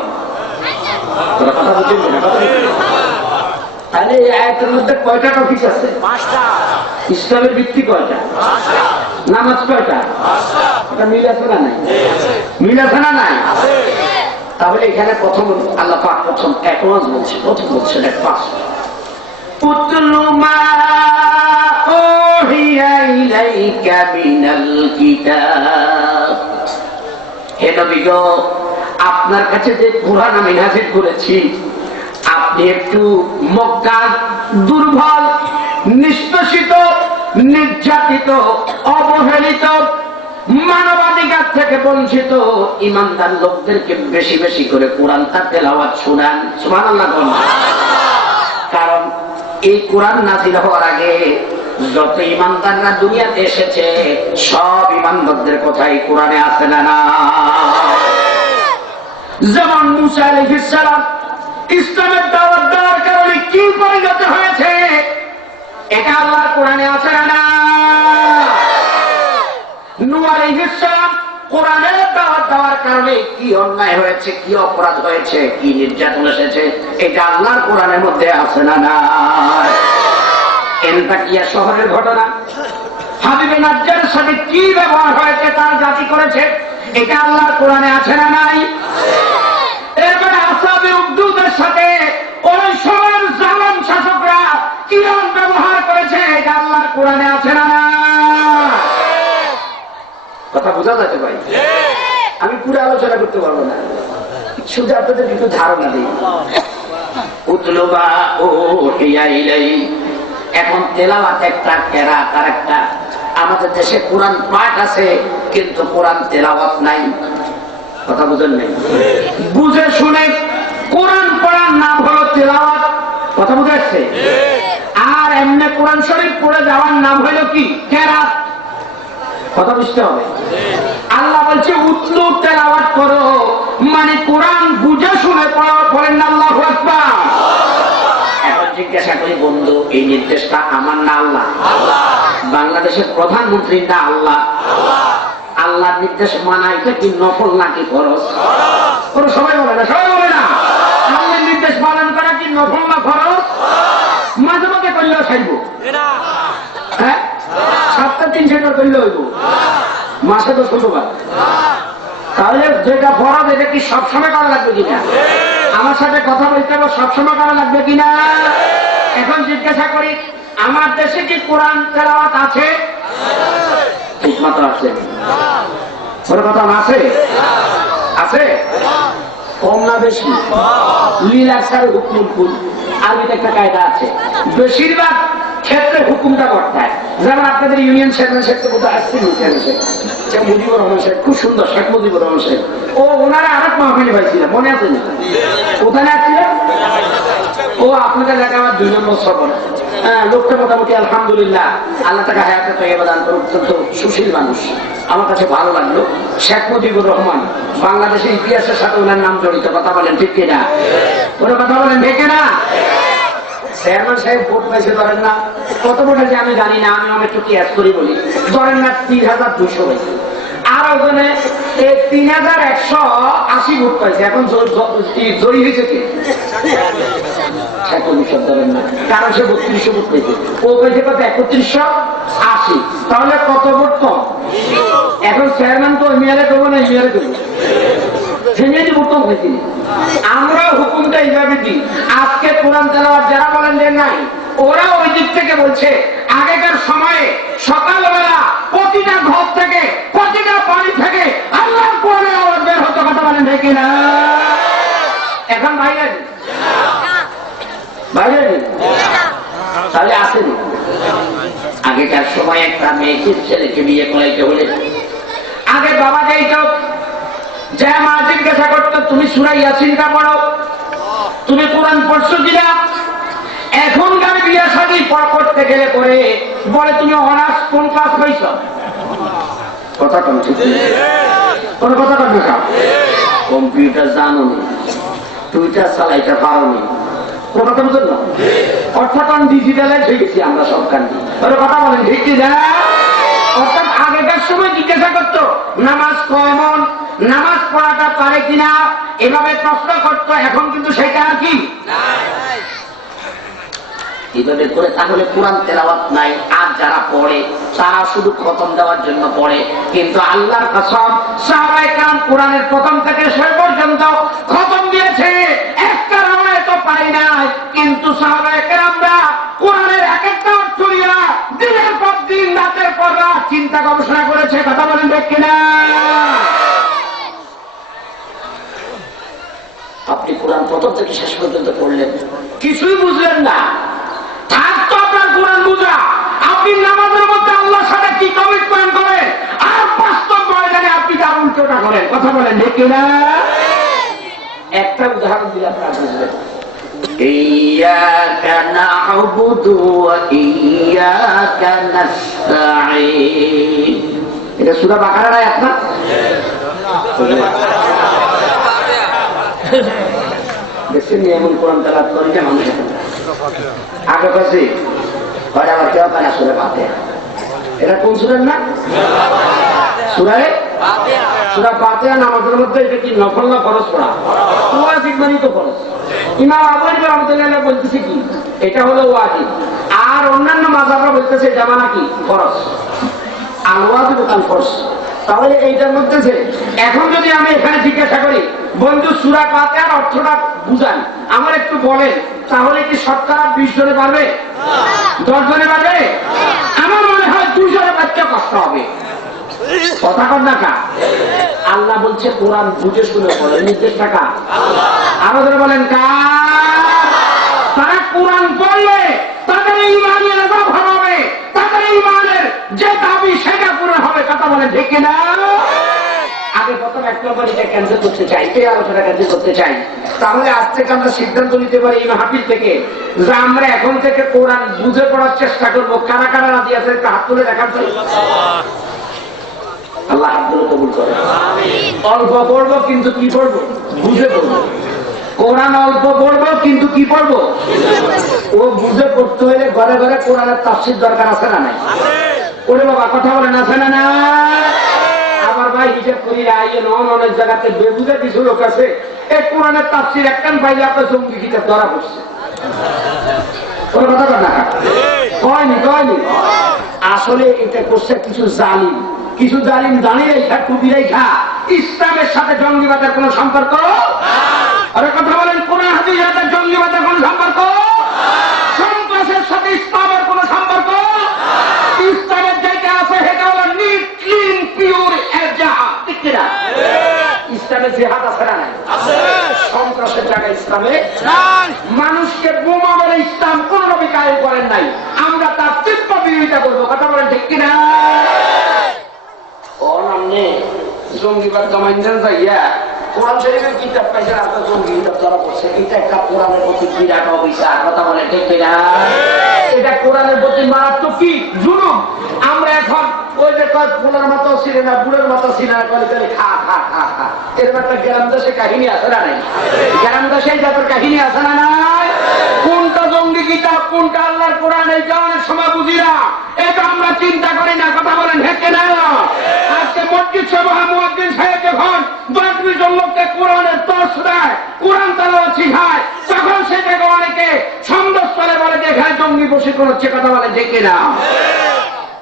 তাহলে এই আয়াতের মধ্যে কয়টা টপিক আছে? ইসলামের ভিত্তি কয়টা? নামাজ কয়টা? এটা মিল আছে না নাই? মিল আছে না নাই? তাহলে এখানে প্রথম আল্লাহ পাক প্রথম এক ওয়াজ বলছে, প্রথম বলছেন এক পাঁচ, উতলু মা উহিয়া ইলাইকা মিনাল কিতাব। হে নবী গো, আপনার কাছে যে কুরআন আমি নাযিল করেছি, আপনি একটু মক্কা দুর্বল, নিষ্পেষিত, নির্যাতিত, অবহেলিত, মানবাধিকার থেকে বঞ্চিত ইমানদার লোকদেরকে বেশি বেশি করে কোরআনটা তেলাওয়াত শোনান। সুবহানাল্লাহ। কারণ এই কোরআন নাযিল হওয়ার আগে যত ইমানদাররা দুনিয়াতে এসেছে সব ইমানদারদের কথাই কোরআনে আছে না? যেমন মুসা আলাইহিস সালাম ইসলামের দাওয়াত দেওয়ার কারণে কি পরিণত হয়েছে এটা আল্লাহর কোরআনে আছে না? নূহ আলাইহিস সালাম কোরআনের দাওয়াত দেওয়ার কারণে কি অন্যায় হয়েছে, কি অপরাধ হয়েছে, কি নির্যাতন এসেছে এটা আল্লাহর কোরআনের মধ্যে আছে না? এনতাকিয়া শহরের ঘটনা, হাবিবে নাজ্জারের সাথে কি ব্যবহার হয়েছে, তার জাতি করেছে, এটা আল্লাহর কোরআনে আছে না নাই? এরপরে আসহাবে উখদুদের সাথে ওই সময়ের জালেম শাসকরা কি ব্যবহার করেছে এটা আল্লাহর কোরআনে আছে না? কথা বোঝা যাচ্ছে ভাই? আমি পুরো আলোচনা করতে পারবো না, শুধু আপনাদের একটু ধারণা দিই। উতলুবা উহিয়া ইলাই, এখন তেলাওয়াত একটা, কেরাত আর একটা। আমাদের দেশে কোরআন পাঠ আছে কিন্তু কোরআন তেলাওয়াত নাই। কথা বুঝেন নাই? বুঝে শুনে কোরআন পড়ার নাম হলো তেলাওয়াত। কথা বুঝে আসছে? আর এমনি কোরআন শরীফ পড়ে যাওয়ার নাম হলো কি? কেরাত। কথা বুঝতে হবে। আল্লাহ বলছে উতলু, তেলাওয়াত করো, মানে কোরআন বুঝে শুনে পড়ো। বলেন আল্লাহু আকবার। এখন জিজ্ঞাসা করি বন্ধু, এই নির্দেশটা আমার না আল্লাহ? বাংলাদেশের প্রধানমন্ত্রী না আল্লাহ? আল্লাহর নির্দেশ মানা এটা কি নফল নাকি ফরজ? সবাই বলে না, সবাই বলে না। আল্লাহর নির্দেশ পালন করা কি নফল না ফরজ? মাঝে মাঝে করলেও ছাড়ব, হ্যাঁ, সপ্তাহে 300 বার করলে হইব, মাসে তো 16 বার। তাহলে যেটা ফরজ এটা কি সবসময় করা লাগবে কিনা? আমার সাথে কথা বলতে হবে, সবসময় করা লাগবে কিনা? এখন জিজ্ঞাসা করি, আমার দেশে কি কোরআন তেলাওয়াত আছে? ঠিক মতো আছে? কথা আছে? আছে? কম না বেশি? লীলাক্ষার হুকুম, আরবিতে একটা কায়দা আছে, বেশিরভাগ ক্ষেত্রে হুকুমটা বর্তায়। যেমন আপনাদের ইউনিয়ন চেয়ারম্যান সাহেব তো কোথাও আসছেন, মুজিবুর রহমান সাহেব, খুব সুন্দর শেখ মুজিবুর রহমান সাহেব, ও ওনারা আরেক মাহফিলে পাইছিলাম, মনে আছে না? কোথায় আসছিলেন? ও আপনাদের এলাকা আমার 2 নম্বর সফর। হ্যাঁ, লোকটা মোটামুটি আলহামদুলিল্লাহ, আল্লাহ তাকে হায়াতে তৈয়বা দান করে, অত্যন্ত সুশীল মানুষ। আমার কাছে ভালো লাগলো। শেখ মুজিবুর রহমান, বাংলাদেশের ইতিহাসের সাথে ওনার নাম জড়িত। কথা বলেন ঠিক কিনা? ওরা কথা বলেন ঠিক কিনা? চেয়ারম্যান সাহেব ভোট পাইছে ধরেন না, কত ভোট আছে আমি জানি না, আমি একটু কেয়াস করি বলি, ধরেন না 3200 হয়েছে। আর ওখানে 3180 ভোট পাইছে। এখন জয়ী হয়েছে কি? ধরেন না, কারণ সে 3200 ভোট পেয়েছে, ও পেয়েছে কত? 3180। তাহলে কত ভোট কম? এখন চেয়ারম্যান তো মেয়ারে করবো না, মেয়ারে করবো, আমরা হুকুমটা এইভাবে দিই। আজকে কোরআন তেলাওয়াত যারা বলেন যে নাই, ওরা ওই দিক থেকে বলছে আগেকার সময়ে সকালবেলা প্রতিটা ঘর থেকে, প্রতিটা বাড়ি থেকে আল্লাহর কোরআনের আওয়াজ বের হতো। কথা বলেন ঠিক না? এখন বাইরে বাইরে তাহলে আসেনি। আগেকার সময় একটা মেয়েকে ছেলেকে বিয়ে করাইতে হলে আগে বাবা যাইত, যে মা জিজ্ঞাসা করতো তুমি সূরা ইয়াসিনটা পড়ো, তুমি কোরআন পড়ছো কিনা। এখনকার বিয়ে শাদী করতে গেলে পরে বলে তুমি অনার্স কোন ক্লাস হয়েছ। কথা কম ঠিক, কোন কথা কম না। কম্পিউটার জানো নি, টুইটার চালাইতে পারো নি, কথা তো বুঝল না। অর্থাৎ ডিজিটালাইজ হয়ে গেছি আমরা সব কান্দি। কথা বলেন ঠিক কিনা? অর্থাৎ আগেকার সময় জিজ্ঞাসা করতো নামাজ কমন, নামাজ পড়াটা পারে কিনা, এভাবে প্রশ্ন করতো। এখন কিন্তু সেটা আর কি এভাবে করে, তাহলে কোরআন তেলাওয়াত নাই। আর যারা পড়ে তারা শুধু খতম দেওয়ার জন্য পড়ে। কিন্তু আল্লাহর কসম, সাহাবায়ে কেরাম কোরআনের প্রথম থেকে শেষ পর্যন্ত খতম দিয়েছে, একটা রামায়ণ তো পাই নাই। কিন্তু সাহাবায়ে কেরামরা কোরআনের এক একটা অর্থ নিয়ে দিনের পর দিন, রাতের পর রাত চিন্তা গবেষণা করেছে। কথা বলেন ঠিক কিনা? আপনি কোরআন প্রথম থেকে শেষ পর্যন্ত পড়লেন, কিছুই বুঝলেন না, থাকতো আপনার কোরআন বুঝা। আপনি নামাজের মধ্যে আল্লাহর সাথে কি কমিটমেন্ট করেন, আর বাস্তব ময়দানে আপনি তার উল্টোটা করেন। কথা বলেন ঠিক কিনা? একটা উদাহরণ দিলে আপনারা বুঝবেন। ইয়্যাকা না'বুদু ওয়া ইয়্যাকা নাস্তাঈন, এটা সূরা বাকারার আয়াত না? দেখছেন এমন কোরআন তেলাওয়াত করে যে মানুষ আগে কাছে হয়, আবার কেউ পায় না সূরা ফাতিহা। এটা কোন সূরার না? সূরা ফাতিহা নামাজের মধ্যে এটা কি নফল না ফরজ পড়া? ওয়াজিব মানি তো ফরজ। ইমাম আবু হানিফা রাহমাতুল্লাহ বলতেছে কি এটা হলো ওয়াজিব, আর অন্যান্য মাযহাবরা বলতেছে এটা মানে কি ফরজ। আল ওয়াজিব কাল ফরজ। তাহলে এইটার মধ্যে যে এখন যদি আমি এখানে জিজ্ঞাসা করি বন্ধু সূরা ফাতিহার অর্থটা বুঝান, আমার একটু বলেন, তাহলে কি শতকরা 20 জনে পারবে? 10 জনে পারবে? আমার মনে হয় 2 জনে পারতে কষ্ট হবে। কথা কর না কা? আল্লাহ বলছে কোরআন বুঝে শুনে পড়ে, নির্দেশ টাকা আরো ধরে বলেন কা? তারা কোরআন পড়লে তাদের ঈমানের লাভ হবে, তাদের ঈমানের যে দাবি সেটা পূরণ হবে। কথা বলেন ঠিক কিনা? আগে প্রথম এক নম্বর এটা ক্যান্সেল করতে চাই, এই আলোচনা ক্যান্সেল করতে চাই। তাহলে আজ থেকে আমরা সিদ্ধান্ত নিতে পারি এই মাহফিল থেকে যে আমরা এখন থেকে কোরআন বুঝে পড়ার চেষ্টা করবো। কারা কারা রাজি আছে একটু হাত তুলে দেখান তো। আল্লাহ হাতগুলো কবুল করে। অল্প পড়বো কিন্তু কি পড়বো? বুঝে পড়বো। কোরআন অল্প পড়বো কিন্তু কি পড়বো? ও বুঝে পড়তে হলে ঘরে ঘরে কোরআনের তাফসীর দরকার আছে না নাই? ওরে বাবা কথা বলেন আছে না না? আবার ভাই হিসেব করি অনেক জায়গাতে বেবুঝে কিছু লোক আছে, এই কোরআনের তাফসীর একখান পাইলে আপনার জঙ্গি কিতাব ধরা পড়ছে। ওর কথা বল না, কয়নি কয়নি। আসলে এটা করছে কিছু জালিম, কিছু জালিম দাঁড়িয়ে রেখা টুপি রেখা ইসলামের সাথে জঙ্গিবাদের কোন সম্পর্ক। আরে কথা বলেন, কোন হাদিসের সাথে জঙ্গিবাদের কোন সম্পর্ক? সন্ত্রাসের সাথে ইসলামের কোন সম্পর্ক? ইসলামের যেটা আছে সেটা হলো নিট ক্লিন পিওর জিহাদ। ঠিক কিনা? ইসলামের জিহাদ আছে না? সন্ত্রাসের জায়গায় ইসলামে নাই। মানুষকে বোমা মেরে ইসলাম কোন নবী কায়েম করেন নাই। আমরা চিন্তা করবো, কথা বলেন ঠিক কিনা? ও নামনে জঙ্গিবাদ জমাইন্দান যাইয়া কোরআন শরীফের কিতাব পাইছেন, আপনার জঙ্গি কিতাব ধরা পড়ছে। এটা একটা কোরআনের প্রতি বিরাট অবিচার, কথা বলেন ঠিক কিনা? এটা কোরআনের প্রতি মারাত্মক কি জুলুম। আমরা এখন ওই যে ফোনের মতো ছিল না, বুড়ের মতো ছিল না, খা খা খা খা, এরকম একটা গ্রাম দেশে কাহিনী আছে না নাই? গ্রাম দেশে যাদের কাহিনী আছে না নাই? কোনটা জঙ্গি কিতাব, কোনটা আল্লাহর কোরআন, এই অনেক সময় বুঝি না। এটা আমরা চিন্তা করি না, কথা বলেন হেঁকে না? আজকে মসজিদ সভা মুয়াজ্জিন সাহেব যখন 10-20 জন লোককে কোরআনের দর্শ দেয়, কোরআন তালাওয়াত শিখায়, তখন সেটাকে অনেকে সন্দেহস্থলে বলে যে এখানে জঙ্গি প্রশিক্ষণ হচ্ছে, কথা বলেন ঠিক কিনা?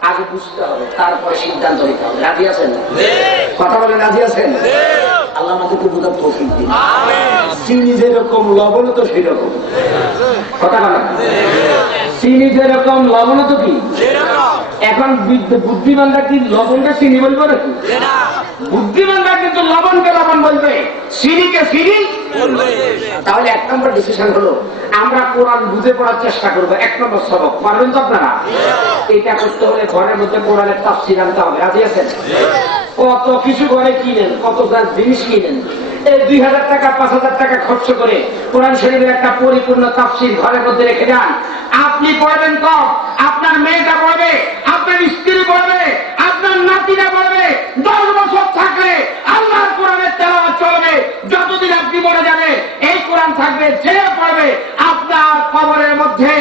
আগে বুঝতে হবে, তারপরে সিদ্ধান্ত নিতে হবে। রাজি আছেন? কথা বলেন রাজি আছেন? আল্লাহ আমাদেরকে বুঝার তৌফিক দিন। চিনি যেরকম লবণ তো সেরকম, কথা বলেন। চিনি যেরকম লবণ তো কি? এখন বুদ্ধিমানরা কি লবণকে চিনি বলবো নাকি? বুদ্ধিমানরা কিন্তু লবণকে লবণ বলবে, চিনিকে চিনি। তাহলে 1 নম্বর ডিসিশন হলো আমরা কোরআন বুঝে পড়ার চেষ্টা করবো। 1 নম্বর সবক পারবেন তো আপনারা? এটা করতে হলে ঘরের মধ্যে কোরআনের তাফসীর আনতে হবে। রাজি আছেন? কত কিছু ঘরে কিনেন, কত জিনিস কিনেন, এই 2000 টাকা 5000 টাকা খরচ করে কোরআন শরীফের একটা পরিপূর্ণ তাফসীর ঘরের মধ্যে রেখে যান। আপনি পড়বেন কম, আপনার মেয়েটা পড়বে, আপনার স্ত্রী পড়বে, আপনার নাতিরা পড়বে। 10 বছর থাকলে আল্লাহর কোরআনের তেলাওয়াত চলবে। যতদিন আপনি মরে যাবেন এই কোরআন থাকবে, যে পড়বে আপনার কবরের মধ্যে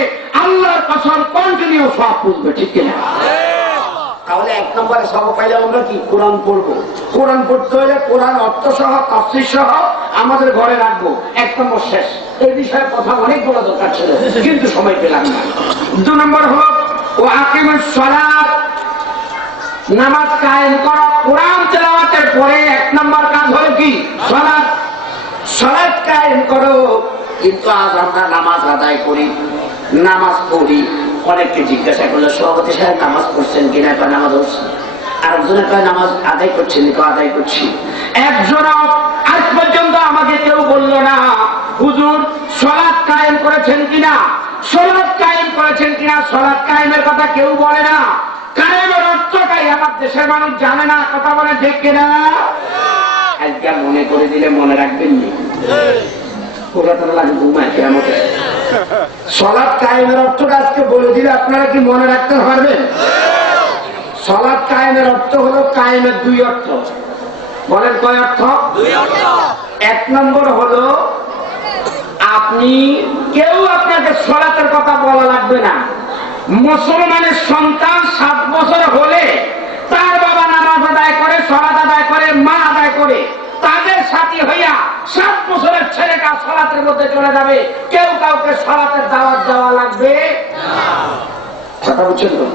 আল্লাহর কসম কন্টিনিউ সব পুষবে, ঠিক কিনা? তাহলে 1 নম্বরে সবক পাইলে আমরা কি কোরআন পড়বো। কোরআন পড়তে হলে কোরআন অর্থ সহ তাফসীর সহ আমাদের ঘরে রাখবো। 1 নম্বর শেষ। এই বিষয়ে কথা অনেক বড় দরকার ছিল, কিন্তু সময় পেলাম না। 2 নম্বর হল ও আকিমুস সালাত, নামাজ কায়েম করো। কোরআন তেলাওয়াতের পরে 1 নম্বর কাজ হলো কি? সালাত। সালাত কায়েম করো। কিন্তু আজ আমরা নামাজ আদায় করি, নামাজ পড়ি। অনেককে জিজ্ঞাসা করলো, সভাপতি সাহেব নামাজ পড়ছেন কিনা? কয় নামাজ পড়ছি। আরেকজনের কয় নামাজ আদায় করছেন, আদায় করছি। একজন আজ পর্যন্ত আমাকে কেউ বলল না হুজুর সালাত কায়েম করেছেন কিনা, সালাত কায়েম করেছেন কিনা। সালাত কায়েমের কথা কেউ বলে না। কায়েমের অর্থটাই আমার দেশের মানুষ জানে না, কথা বলে ঠিক কিনা? আজকে মনে করে দিলে মনে রাখবেন নি? সালাত কায়েমের অর্থটা আজকে বলে দিলে আপনারা কি মনে রাখতে পারবেন? সালাত কায়েমের অর্থ হলো, কায়েমের 2 অর্থ। বলেন কয় অর্থ? 2 অর্থ। 1 নম্বর হলো আপনি কেউ আপনাকে সালাতের কথা বলা লাগবে না। মুসলমানের সন্তান 7 বছর হলে তার বাবা নামাজ আদায় করে, সালাত আদায় করে, মা আদায় করে, তাদের সাথী হইয়া 7 বছরের ছেলেটা সালাতের মধ্যে চলে যাবে। কেউ কাউকে সালাতের দাওয়াত দেওয়া লাগবে না। কথা বুঝছেন তো?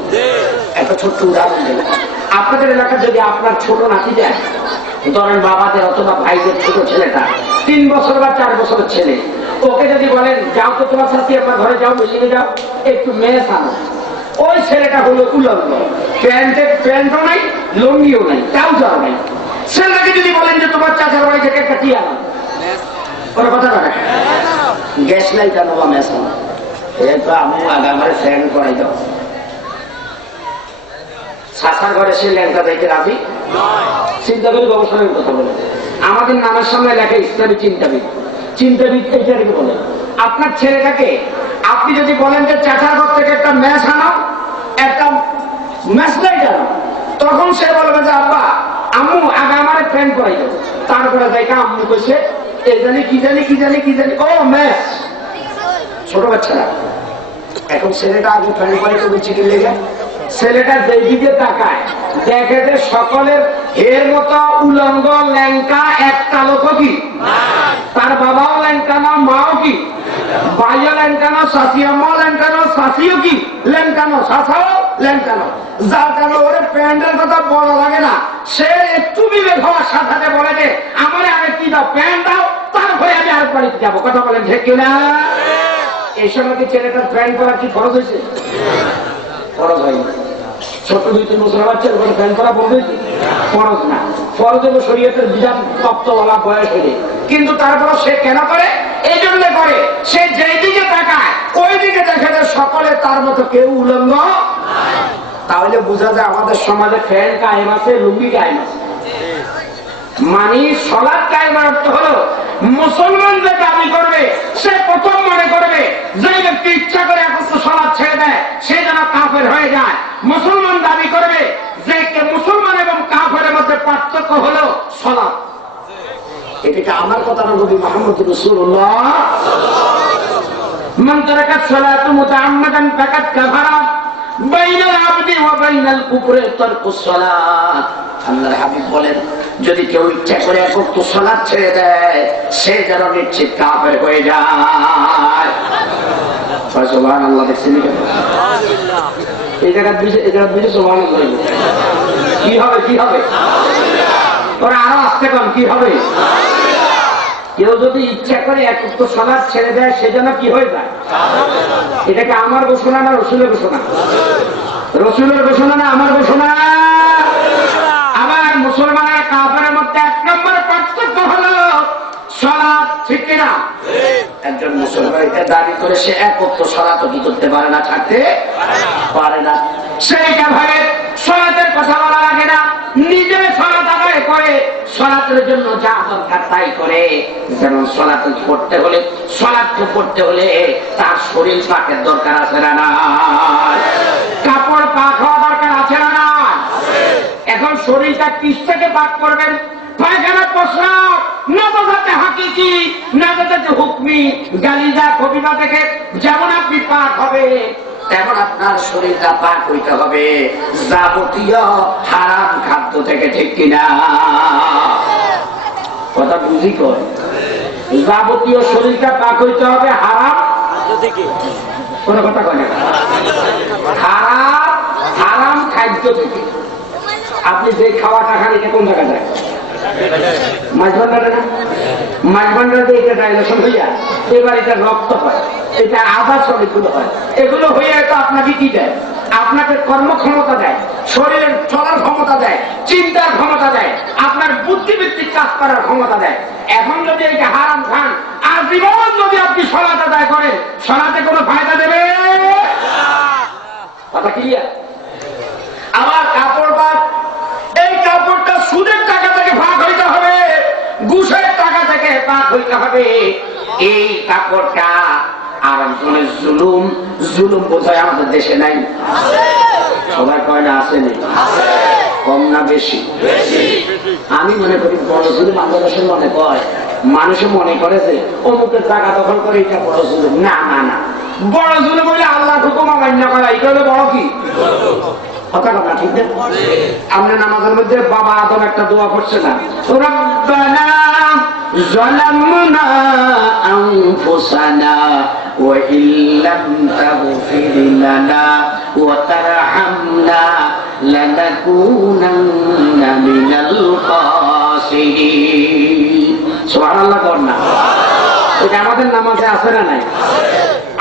একটা ছোট্ট উদাহরণ দেব। আপনাদের এলাকায় যদি আপনার ছোট নাতি যায়, ধরেন বাবাদের অথবা ভাইদের ছোট ছেলেটা 3 বছর বা 4 বছরের ছেলে, ওকে যদি বলেন যাও তো তোমার সাথে আপনার ঘরে যাও, মিলিয়ে যাও, একটু মেয়ে আনো, ওই ছেলেটা হলো উলঙ্গ, প্যান্টও নাই, লুঙ্গিও নাই, ট্রাউজারও নাই। ছেলেটাকে যদি বলেন যে তোমার চাচার বাড়ি থেকে একটা কি আনো, ওরা কথা বলে গ্যাস লাইট আনো বা ম্যাচ আনো, আমি আগে আমার ফ্যান করাই দাও। চাচার ঘরে সে ল্যাংটা যাইতে রাজি? চিন্তা করি গবেষণার কথা বলে। আমাদের নামের সামনে লেখে ইসলামী চিন্তাবিদ। চিন্তাবিদ এইটাকে বলে। আপনার ছেলেটাকে আপনি যদি বলেন যে চাচার ঘর থেকে একটা ম্যাচ আনো, একটা ম্যাচ লাইট আনো, তখন সে বলবে যে আব্বা আম্মু আগে আমার ফ্যান করাই দেবো। তারপরে দেখা আম্মু কইছে এই জানি কি জানি কি জানি কি জানি, ও ম্যাচ। ছোট বাচ্চারা এখন ছেলেটা আগে ফ্যান করাইতে বলছে কি লেগে, ছেলেটা যেদিকে তাকায় দেখে যে সকলের এর মতো উলঙ্গ ল্যাংকা একটা লোক কি, তার বাবাও ল্যাংকানো, মাও কি, ভাইও ল্যাংকানো, শাশিয়াম্মাও ল্যাংকানো, শাশিও কি ল্যাংকানো, শাশাও ল্যাংকানো। যার কারণে ওরে প্যান্টের কথা বলা লাগে না। সে একটু বিবেক হওয়ার সাথে বলে যে আমার আগে কি দাও, প্যান্ট দাও, তারপরে আমি আর বাড়িতে যাবো। কথা বলেন ঠিক কিনা? এই সময় কি ছেলেটার প্যান্ট করা কি খরচ হয়েছে? খরচ হয়নি। ছোট 2-3 বছর বাচ্চার উপরে প্যান্ট করা বলবে খরচ না। ফরজ হলো শরীয়তের বিধান প্রাপ্তওয়ালা বয়স হলে। কিন্তু তারপর সে কেন করে? এই জন্য করে সে যেই দিকে তাকায় ওই দিকে দেখে যে সকলে তার মতো কেউ উলঙ্গ। তাহলে বোঝা যায় আমাদের সমাজে ফ্যান কায়েম আছে, লুঙ্গি কায়েম আছে। মানে সলাৎ কায়েমের অর্থ হলো মুসলমান যে দাবি করবে সে প্রথম মনে করবে যে ব্যক্তি ইচ্ছা করে একত্র সলাৎ ছেড়ে দেয় সে যেন কাফের হয়ে যায়। মুসলমান দাবি করবে যে মুসলমান এবং কাফেরের মধ্যে পার্থক্য হলো সলাৎ। এটাকে আমার কথা না, নবী মুহাম্মদ রাসূলুল্লাহ মান তারাকা সালাতু মুতাআম্মাদান ফাকাদ কাফারা বাইনাল আবদি ওয়া বাইনাল কুফরি তারকুস সালাত। আল্লাহর হাবিব বলেন, যদি কেউ ইচ্ছা করে এক ওয়াক্ত সালাত ছেড়ে দেয় সে যেন নিশ্চিত কাফের হয়ে যায়। সুবহানাল্লাহ। দেখছেন এই জায়গা দুইটা সুবহানাল্লাহ। কি হবে কি হবে? ওরা আরো আসতে কম কি হবে? কেউ যদি ইচ্ছা করে এক ওয়াক্ত সালাত ছেড়ে দেয় সে যেন কি হয়ে যায়? এটাকে আমার ঘোষণা না রসুলের ঘোষণা? রসুলের ঘোষণা না আমার ঘোষণা? আবার মুসলমানের কাফেরের মধ্যে এক নম্বর পার্থক্য হলো সালাত, ঠিক কিনা? একজন মুসলমান এটা দাবি করে সে এক ওয়াক্ত সালাত কি করতে পারে না, ছাড়তে পারে না। সেইটা ভাবে সালাতের কথা বলা লাগে না, নিজে সালাত আদায় করে সালাতের জন্য যা দরকার তাই করে। যেমন সালাত পড়তে হলে তার শরীর পাকের দরকার আছে না না? কাপড় পাক হওয়া দরকার আছে না না? এখন শরীরটা কিস থেকে পাক করবেন? পায়খানা প্রস্রাব না বোঝাতে হাকিকি না বোঝাতে হুকমি গালিজা কবিতা থেকে যেমন আপনি পাক হবে তেমন আপনার শরীরটা পাক হইতে হবে যাবতীয় হারাম খাদ্য থেকে, ঠিক কিনা? কথা বুঝি কর, যাবতীয় শরীরটা পাক হইতে হবে হারাম থেকে। কোন কথা কয় না? হারাম খাদ্য থেকে। আপনি যে খাওয়াটা খান এটা কোন জায়গা যায়? মাছ ভান্ডারে না? মাছ ভান্ডারে এটা ডাইলেশন হইয়া এবার এটা রক্ত হয়, এটা আধা শরীরগুলো হয়। এগুলো হইয়া তো আপনাকে কি দেয়? আপনাকে কর্মক্ষমতা দেয়, শরীরের চলার ক্ষমতা দেয়, চিন্তার ক্ষমতা দেয়, আপনার বুদ্ধিভিত্তিক কাজ করার ক্ষমতা দেয়। এখন যদি এইটা হারাম খান আর জীবন যদি আপনি সালাত আদায় করেন, সালাতে কোনো ফায়দা দেবে? কথা ক্লিয়ার? আবার কাপড় পাক, এই কাপড়টা সুদের টাকা থেকে ভাগ হইতে হবে, ঘুষের টাকা থেকে ভাগ হইতে হবে। এই কাপড়টা আর একজনের জুলুম বোধহয় আমাদের দেশে নাই? সবাই কয় না আসেনি? কম না বেশি? আমি মনে করি বড় জুলুম আমাদের মনে কয়, মানুষে মনে করে যে অমুকের টাকা দখল করে এটা বড় জুলুম। না না না, বড় জুলুম হইলে আল্লাহ হুকুম অমান্য করা, এটা হলো বড় কি কথা কথা, ঠিক না? আমরা নামাজের মধ্যে বাবা আদম একটা দোয়া পড়ছে না, রব্বানা যালামনা আনফুসানা ওয়া ইল্লাম তাগফির লানা ওয়া তারহামনা লানাকুনান্না মিনাল খাসিরিন। সুবহানাল্লাহ কর না? এটা আমাদের নামাজে আছে না নাই?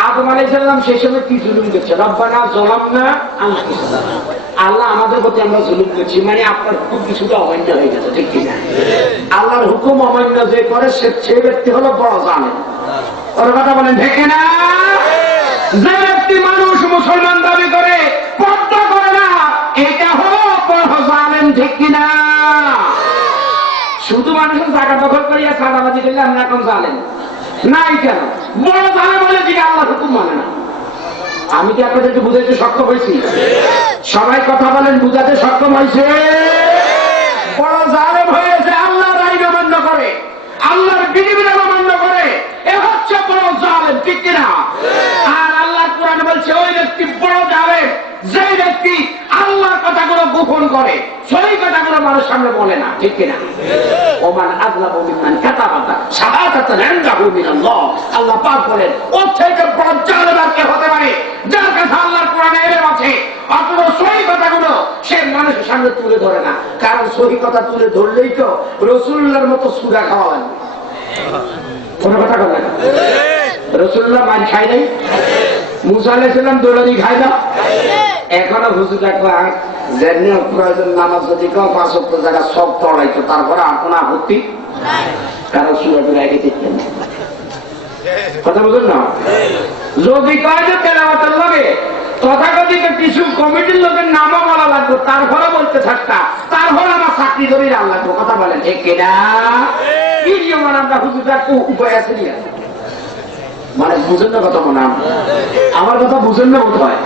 আদম আলাইহিস সালাম সেই সময় কি জুলুম করছে? রব্বানা যালামনা আনফুসানা, আল্লাহ আমাদের প্রতি আমরা জুলুম করছি, মানে আপনার হুকুম কিছুটা অমান্য হয়ে গেছে, ঠিক কিনা? আল্লাহর হুকুম অমান্য যে করে সে ব্যক্তি হলো বড় জালেম। ওর কথা বলেন ঠিক না? যে ব্যক্তি মানুষ মুসলমান দাবি করে পর্দা করে না, এটা হলো বড় জালেম, ঠিক কিনা? শুধু মানুষের জায়গা দখল করিয়া চাঁদাবাজি করলে আমরা এখন জালেম নাই কেন? বড় জালেম বলে দিকে আল্লাহর হুকুম মানে না। আমি কি আপনাদেরকে বুঝাইতে সক্ষম হয়েছি? সবাই কথা বলেন, বুঝাতে সক্ষম হয়েছে? বড় জালেম হয়েছে আল্লাহর আইন অমান্য করে, আল্লাহর বিধিবিধান অমান্য করে, এ হচ্ছে বড় জালেম, ঠিক কিনা? আর আল্লাহর কোরআন বলছে ওই ব্যক্তি বড় জালেম যে ব্যক্তি আল্লাহর কথাগুলো গোপন করে, সেই কথাগুলো মানুষ সামনে বলে না, ঠিক কিনা? ওমান আযলামু মিম্মান কাতাবা শাহাদাতান ইনদাহু মিনাল্লাহ। আল্লাহ পাক বলেন ওর থেকে বড় জালেম আর কে হতে পারে যার কাছে আল্লাহর কোরআনে এলেম আছে, অথচ সহি কথাগুলো সে মানুষের সামনে তুলে ধরে না। কারণ সহি কথা তুলে ধরলেই তো রাসূলুল্লাহর মতো সুরা খাওয়া লাগবে। কোন কথা বলে না? রাসূলুল্লাহ মার খায় নাই? মুসা আলাইহিস সালাম দৌড়ানি খায় না? এখনো হুজুর রাখবা যেমনি প্রয়োজন নামাজ যদি কেউ 5 ওয়াক্ত জায়গা সব পড়াইতো, তারপরে আর কোনো আপত্তি? কারণ সুরাতুল আগে দেখতেন কথা বলুন না? যদি কয় যে তেলাওয়াতের লাগে তথাকথিত কিছু কমিটির লোকের নামও বলা লাগবে, তারপরে বলতে থাকতা, তারপরে আমার চাকরি ধরেই রান লাগবে। কথা বলেন ঠিক কিনা? কি নিয়ম আমরা হুজুরটা উপায় আছে নিয়ে মানে বুঝেন না কথা মনে আমার কথা বুঝেন না বোধ হয়,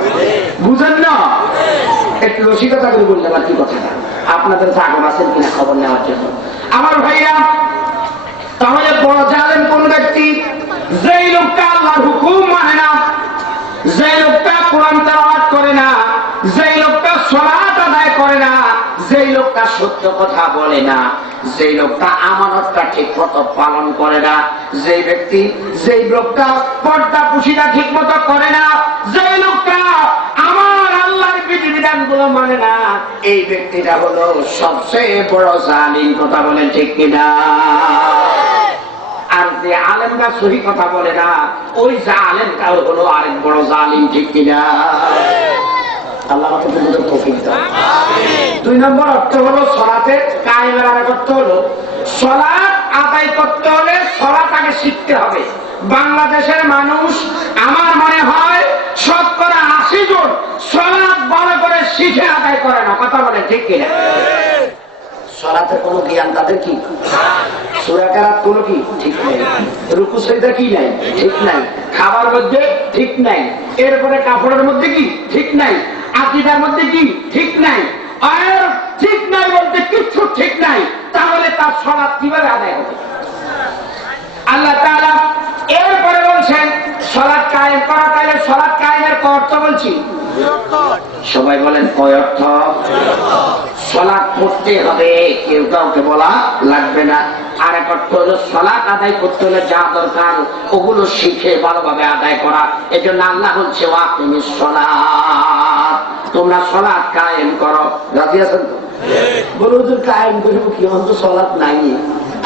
বুঝেন না? একটু রসিকতা করে বললাম আর কি কথাটা, আপনাদের আগুন আছেন কিনা খবর নেওয়ার জন্য। আমার ভাইয়া, তাহলে বড় জানেন কোন ব্যক্তি? যেই লোকটা আল্লাহর হুকুম মানে না, যেই লোকটা কোরআন তেলাওয়াত করে না, যেই লোকটা সালাত আদায় করে না, যেই লোকটা সত্য কথা বলে না, যেই লোকটা আমানতটা ঠিক মতো পালন করে না, যেই ব্যক্তি, যেই লোকটা পর্দা পুশিটা ঠিক মতো করে না, যেই লোকটা আমার আল্লাহর বিধিবিধান গুলো মানে না, এই ব্যক্তিটা হলো সবচেয়ে বড় জালিম। কথা বলেন ঠিক কিনা? আর যে আলেমরা সহি কথা বলে না, ওই জালেমটাও হলো আরেক বড় জালিম। ঠিক কিনা? আল্লাহ আমাকে বুঝতে তৌফিক দাও। 2 নম্বর অর্থ হলো সালাতের কায়েমের আরেক অর্থ হলো সালাত আদায় করতে হলে সালাত আগে শিখতে হবে। বাংলাদেশের মানুষ আমার মনে হয় 80% জন সালাত ভালো করে শিখে আদায় করে না। কথা বলে ঠিক কিনা? সালাতের কোনো জ্ঞান তাদের কি? সূরা কেরাত কোনো কি ঠিক নাই, রুকু সিজদা কি নাই ঠিক নাই, খাবার মধ্যে ঠিক নাই, এরপরে কাপড়ের মধ্যে কি ঠিক নাই, আকীদার মধ্যে কি ঠিক নাই, আর ঠিক নাই বলতে কিচ্ছু ঠিক নাই। তাহলে তার সালাত কিভাবে আদায় হবে? আল্লাহ তাআলা এরপরে বলছেন সালাত কায়েম করা। তাহলে সালাত কায়েমের অর্থ বলছি, সবাই বলেন কয় অর্থ? সালাত পড়তে হবে, কেউ কাউকে বলা লাগবে না। আর এক অর্থ হলো সালাত আদায় করতে হলে যা দরকার ওগুলো শিখে ভালোভাবে আদায় করা। এই জন্য আল্লাহ বলছে ওয়াকিমিস সালাত, তোমরা সালাত কায়েম করো। রাজি আছেন তো? বলে হুজুর কায়েম করব কি, অন্ত সালাত নাই।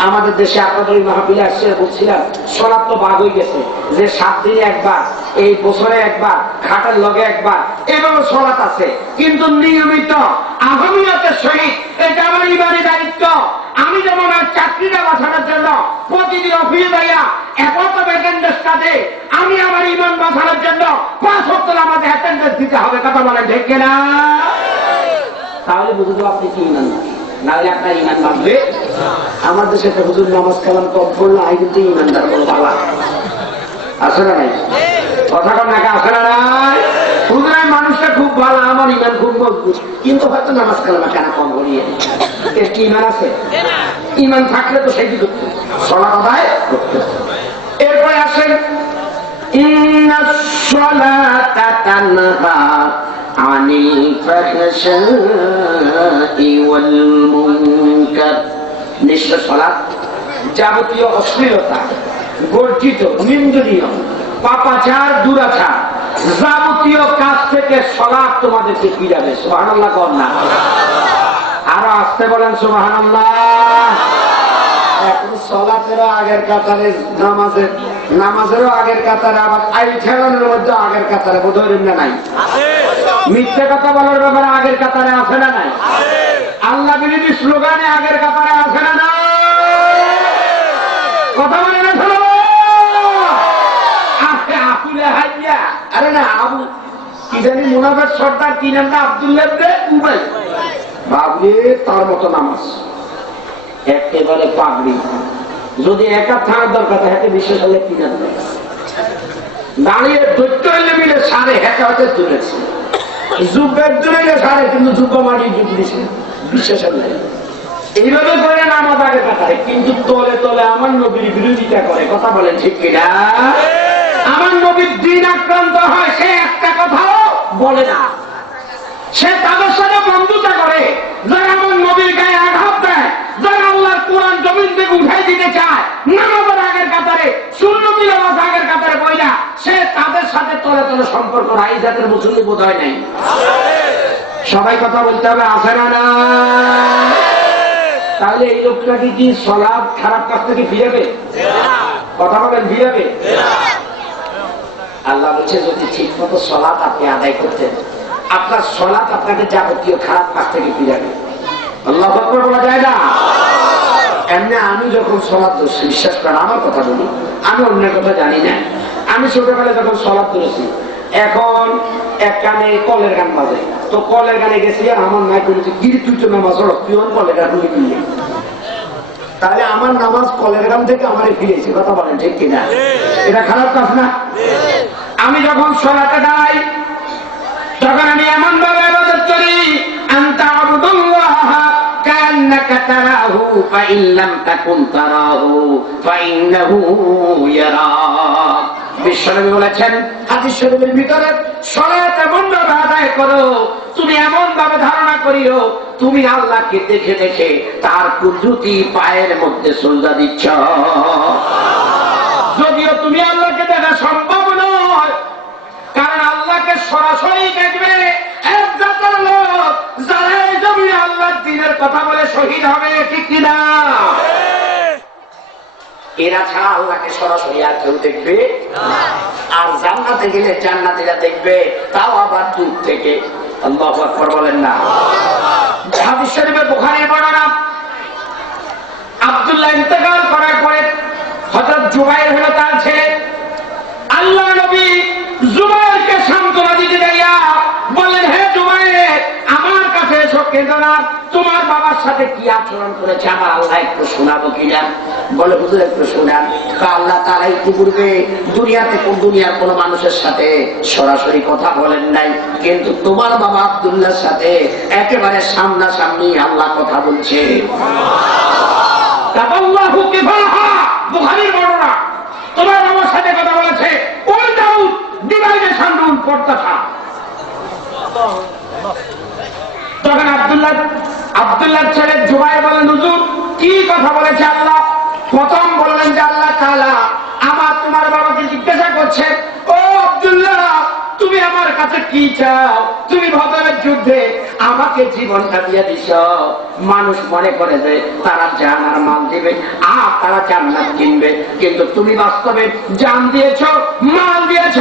আমাদের দেশে আপনাদের ওই মাহফিলে আসছে বলছিলাম সালাত তো ভাগ হয়ে গেছে, যে 7 দিনে একবার, এই বছরে একবার, খাটের লগে একবার, এভাবে সালাত আছে। কিন্তু নিয়মিত আহমিয়তের সহিত, এটা আমার ইমানি দায়িত্ব। আমি যেমন আর চাকরিটা বাঁচানোর জন্য প্রতিদিন অফিসে যাইয়া একত অ্যাটেন্ডেন্স কাজে, আমি আমার ইমান বাঁচানোর জন্য 5 ওয়াক্ত নামাজে অ্যাটেন্ডেন্স দিতে হবে। কথা বলেন ঠিক কিনা? তাহলে বুঝতে আপনি কি ইমান, নাহলে আপনার ইমান বাঁচবে। আমার দেশে একটা হুজুর নামাজ কালাম কম পড়লো, আই কিন্তু ইমানদার বড় বাবা আছে না নাই? কথাটা নাকি আছে না নাই? হুজুরের মানুষটা খুব ভালো, আমার ইমান খুব মজবুত, কিন্তু হয়তো নামাজ কালামা কেন কম করিয়ে এর কি ইমান আছে? ইমান থাকলে তো সেটি করতে সালাত আদায় করতে। এরপরে আসেন ইন্নাস সালাতা তানহা আনিল ফাহশাই ওয়াল মুনকার। নিশ্চয় সালাত যাবতীয় অশ্লীলতা, বর্জিত, নিন্দনীয়, পাপাচার, দুরাচার, যাবতীয় কাজ থেকে সালাত তোমাদেরকে ফিরাবে। সুবহানাল্লাহ কর না? আরো আসতে বলেন সুবহানাল্লাহ। এখন সালাতেরও আগের কাতারে, নামাজেরও আগের কাতারে, আবার আই ঠেলানোর মধ্যে আগের কাতারে বোধহয় না নাই? মিথ্যে কথা বলার ব্যাপারে আগের কাতারে আছে না নাই? আল্লাহ বিরোধী স্লোগানে আগের কাতারে আছে না নাই? কথা বলে না শোনো? আবুলে হাইয়া, আরে না আবু কি জানি মুনাফের সর্দার, কি নামটা? আব্দুল্লাহ ইবনে উবাই। ভাবলে তার মতো নামাজ, একেবারে পাগড়ি। যদি একা থাকার দরকার থাকে বিশেষ হলে কি জানবে, দাঁড়িয়ে দৈত্য হলে মিলে সাড়ে হেঁটে হতে তুলেছে, যুগের দূরে সাড়ে, কিন্তু যুগ মাটি যুগ দিছে বিশেষ হলে এইভাবে করে নামাজ আগে কাটায়, কিন্তু তলে তলে আমার নবীর বিরোধিতা করে। কথা বলেন ঠিক কিনা? আমার নবীর দিন আক্রান্ত হয়, সে একটা কথাও বলে না, সে তাদের সাথে বন্ধুতা করে। যারা আমার নবীর গায়ে আঘাত দেয়, যারা আল্লাহর কোরআন জমিন থেকে উঠাই দিতে চায়, নামাজের আগের কাতারে, সুন্নতি নামাজ আগের কাতারে বইলা, সে তাদের সাথে তলে তলে সম্পর্ক রাই। জাতের মুসল্লি বোধ হয় নাই? সবাই কথা বলতে হবে, আছে না না? তাহলে এই লোকটাকে কি সালাত খারাপ কাজ থেকে ফিরাবে? কথা বলেন, ফিরাবে? আল্লাহ বলছে যদি ঠিক মতো সালাত আপনি আদায় করতেন, আপনার সালাত আপনাকে যাবতীয় খারাপ কাজ থেকে ফিরাবে। আল্লাহু আকবার বলা যায় না? এমনি আমি যখন সালাত ধরছি, বিশ্বাস করেন আমার কথা বলি, আমি অন্যের কথা জানি না। আমি ছোটবেলায় যখন সালাত ধরেছি, এখন এক কানে কলের গান বাজে, তো কলের গানে গেছি আর আমার নাই করেছে গিরি তুই তো নামাজ পড়ো, তুই কলের গান শুনে কিনলে, তাহলে আমার নামাজ কলের গান থেকে আমার ফিরেছে। কথা বলেন ঠিক কিনা? এটা খারাপ কাজ না? আমি যখন সলাতে দাঁড়াই তখন আমি এমন ভাবে ইবাদত করি, আনতা আবুদুল্লাহ কান্নাকা তারাহু ফাইন লাম তাকুন তারাহু ফাইন্নাহু ইয়ারাক। বিশ্বনবী বলেছেন হাদিস শরীফের ভিতরে, সালাত এমন ভাবে আদায় করো, তুমি এমন ভাবে ধারণা করিও তুমি আল্লাহকে দেখে দেখে তার কুদরতি পায়ের মধ্যে সিজদা দিচ্ছ। যদিও তুমি আল্লাহকে দেখা সম্ভব নয়, কারণ আল্লাহকে সরাসরি দেখবে এক জাতের লোক যারা এই জমিনে আল্লাহর দ্বীনের কথা বলে শহীদ হবে, ঠিক কিনা? এরা ছাড়া আল্লাহকে সরাসরি আর কেউ দেখবে না। আর জান্নাতে গেলে জান্নাতীরা দেখবে, তাও আবার দূর থেকে। আল্লাহু আকবার বলেন না? হাদিস শরীফে বুখারীর বর্ণনা, আব্দুল্লাহ ইন্তেকাল করার পরে হযরত জুবাইর হলো তার ছেলে। আল্লাহ নবী জুবাইরকে সান্ত্বনা দিতে যাইয়া বললেন, হে জুবাইর, আমার কাছে এসো, কেঁদো না, তোমার বাবার সাথে কি আচরণ করেছে আমার আল্লাহ একটু শোনাবো কিনা? বলে, হুজুর একটু শোনান। আল্লাহ তাআলা ইতিপূর্বে দুনিয়ার কোন মানুষের সাথে সরাসরি কথা বলেন নাই, কিন্তু তোমার বাবা আব্দুল্লাহর সাথে একেবারে সামনাসামনি আল্লাহ কথা বলছে। আল্লাহু কিফাহা, বুখারীর বর্ণনা, তোমার বাবার সাথে কথা বলেছে। ওই দাউদ ডিভাইডেশন রুল পড়তেছা। তখন আব্দুল্লাহর ছেলে জুবাইর বলেন, হুজুর কি কথা বলেছে আল্লাহ? প্রথম বললেন যে আল্লাহ তাআলা আমার তোমার বাবাকে জিজ্ঞাসা করছে, ও আব্দুল্লাহ, তুমি আমার কাছে কি চাও? তুমি বদরের যুদ্ধে আমাকে জীবনটা দিয়ে দিছ। মানুষ মনে করে যে তারা জান আর মাল দিবে, আর তারা জান্নাত কিনবে, কিন্তু তুমি বাস্তবে জান দিয়েছ, মাল দিয়েছ,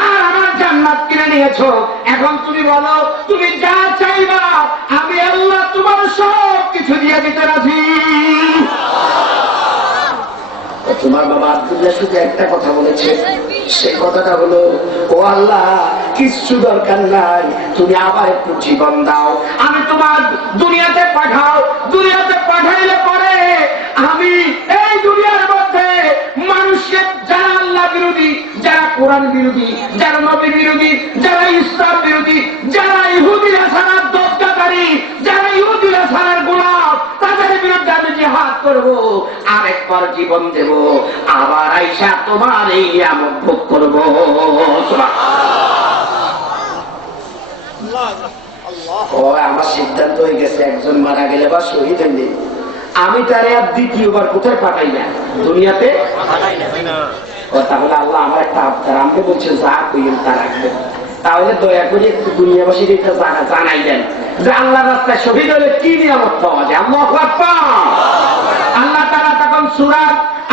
আর আমার জান্নাত কিনে নিয়েছ। এখন তুমি বলো, তুমি যা চাইবা আমি আল্লাহ তোমার সব কিছু দিয়ে দিতে রাজি। তোমার বাবা আব্দুল্লাহ শুধু একটা কথা বলেছে, সেই কথাটা হলো, ও আল্লাহ, কিচ্ছু দরকার নাই, তুমি আবার একটু জীবন দাও, আমি তোমার দুনিয়াতে পাঠাও। দুনিয়াতে পাঠাইলে পরে আমি এই দুনিয়ার মধ্যে মানুষের যারা আল্লাহ বিরোধী, যারা কোরআন বিরোধী, যারা নবী বিরোধী, যারা ইসলাম বিরোধী, যারা ইহুদি রাসার দত্তকারী, যারা ইহুদি রাসার গোলাম, তাদের বিরুদ্ধে আমি জিহাদ করব, আরেকবার জীবন দেব, আবার আইসা তোমার এই আমল ভোগ করবো। আমার সিদ্ধান্ত হয়ে গেছে, একজন মারা গেলে বা শহীদ হইলে আমি তারে আর দ্বিতীয়বার কোথায় পাঠাই না, দুনিয়াতে। তাহলে আল্লাহ আমার একটা আবদার, আমাকে বলছে যা কইলেন তা রাখবেন, তাহলে দয়া করে একটু দুনিয়াবাসীর একটা জায়গা জানাই দেন যে আল্লাহ রাস্তায় শহীদ হলে কি নিয়ামত পাওয়া যায়। আল্লাহু আকবার। আল্লাহ তাআলা তখন সূরা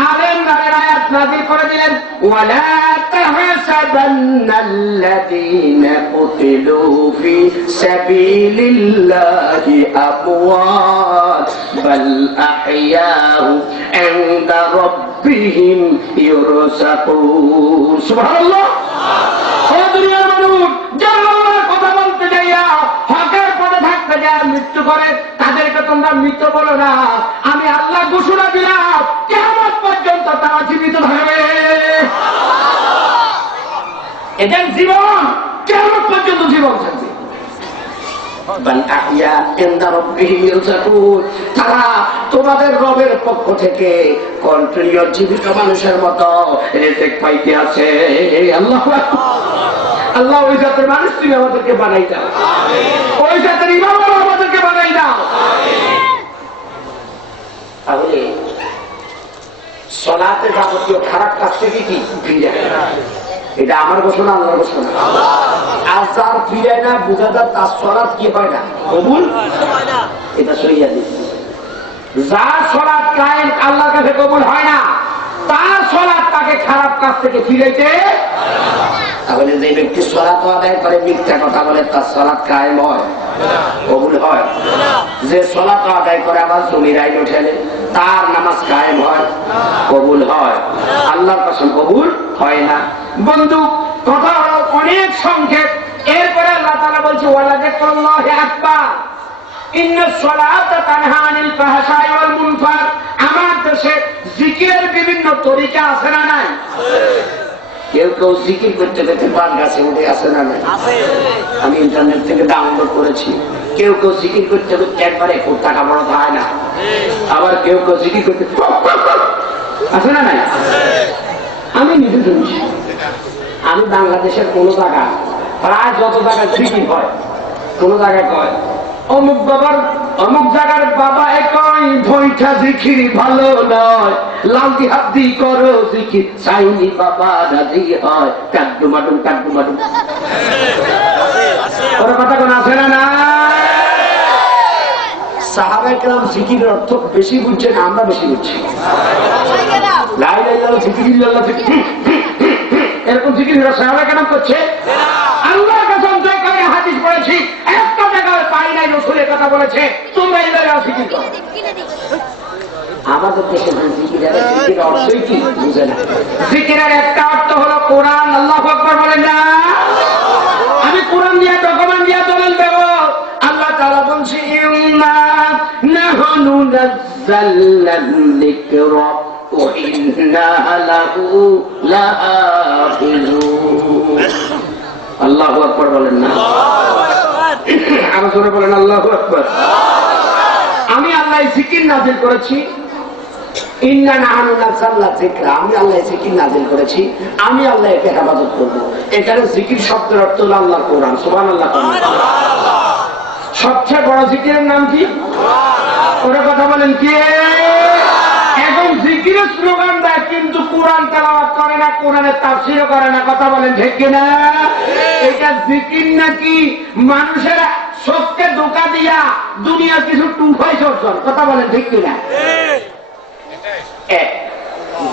আলে ইমরানের আয়াত নাযিল করে দিলেন, ওয়ালা তাহসাবান্নাল্লাযীনা কুতিলু ফি সাবিলিল্লাহি আমওয়াত বাল আহইয়াউ ইনদা রাব্বিহিম ইউরযাকুন। সুবহানাল্লাহ। দুনিয়ার মানুষ যারা আল্লাহর কথা বলতে যাইয়া হকের পথে থাকতে যায় মৃত্যু করে, তাদেরকে তোমরা মৃত বলো না। আমি আল্লাহ ঘোষণা দিলাম কিয়ামত পর্যন্ত তারা জীবিত থাকবে। এদের জীবন কিয়ামত পর্যন্ত জীবন থাকবে। তারা তোমাদের রবের পক্ষ থেকে কন্টিনিউ জীবিত মানুষের মতো রিজিক পাইতে আছে। আল্লাহু আকবার। আল্লাহ ওই জাতের মানুষ তুমি আমাদেরকে বানাই দাও, ওই জাতের ইমাম আমাদেরকে বানাই দাও। তাহলে সলাতে যাবতীয় খারাপ কাজ থেকে কি ফিরে, এটা আমার ঘোষণা, আল্লাহর ঘোষণা। আর যার ফিরে না বুঝা যায় তার সলাৎ কি হয় না, কবুল। এটা সহিয়া দিচ্ছে, যার সলাৎ কায়েম আল্লাহর কাছে কবুল হয় না, তার সলাৎ তাকে খারাপ কাজ থেকে ফিরাইতে। তাহলে যে ব্যক্তি সলাৎ আদায় করে মিথ্যা কথা বলে তার সলাৎ কায়েম হয়, কবুল হয়। যে সলাৎ আদায় করে আবার জমির আইন উঠেলে তার নামাজ কায়েম হয়, কবুল হয়। আল্লাহর কাছে কবুল হয় না। বন্ধু, কথা হলো অনেক সংক্ষেপ। এরপরে আল্লাহ তাআলা বলছে ওয়ালা যিকরুল্লাহি আকবার ইন্নাস সালাতা তানহা আনিল ফাহশাই ওয়াল মুনকার। আমার দেশে জিকিরের বিভিন্ন তরিকা আছে না নাই? কেউ কেউ জিকির করতে করতে পান গাছে উঠে আসে না নাই? আমি ইন্টারনেট থেকে ডাউনলোড করেছি। কেউ কেউ জিকির করতে করতে একবারে খুব টাকা বড় হয় না, আবার কেউ কেউ জিকির করতে আছে না নাই? আমি নিজে শুনছি। আমি বাংলাদেশের কোন জায়গা প্রায় যত জায়গায় জিকির হয়, কোন জায়গায় কয় অমুক বাবার অমুক জায়গার বাবা একই বইটা জিকির ভালো নয়, লালতি হাত দি করো জিকির চাইনি বাবা রাজি হয়। কাড্ডু মাডুম কাড্ডু মাডুম ওরা কথা কোন আছে না? না, সাহাবায়ে কেরাম জিকিরের অর্থ বেশি বুঝছেন, আমরা বেশি বুঝছি। লা ইলাহা ইল্লাল্লাহ জিকিরুল্লাহ এরকম জিকির সাহাবায়ে কেরাম করছে। আল্লাহর কসম করে হাদিস পড়েছি, একটা জায়গায় পাই নাই রাসূলের কথা বলেছে তোমরা এইভাবে জিকির করো। আমাদের দেশে জিকিরের অর্থই কি বুঝে না। জিকিরের একটা অর্থ হলো কোরআন। আল্লাহু আকবার বলেন না? আমি কোরআন দিয়ে ডকুমেন্ট দিয়ে দলিল দেব। আল্লাহ তাআলা বলছে ইন্না নাহনু নাযালনা যিকরা ওয়া ইন্না লাহু লাহাফিজুন। আল্লাহু আকবার বলেন না? আরো জোরে বলেন আল্লাহু আকবার। আমি আল্লাহ জিকির নাযিল করেছি। ইন্না নাহনু নাযালনা যিকরা, আমি আল্লাহ জিকির নাযিল করেছি, আমি আল্লাহ একে হেফাজত করব। এখানে জিকির শব্দের অর্থ হলো আল্লাহর কোরআন। সুবহানাল্লাহ। সবচেয়ে বড় জিকিরের নাম কি? ওরা কথা বলেন কি? এখন জিকিরের স্লোগান দেয় কিন্তু কোরআন তেলাওয়াত করে না, কোরআনের তাফসীরও করে না। কথা বলেন ঠিক কিনা? এটা জিকির নাকি মানুষের চোখকে ধোঁকা দিয়া দুনিয়ার কিছু টুফাই চর্চন? কথা বলেন ঠিক কিনা?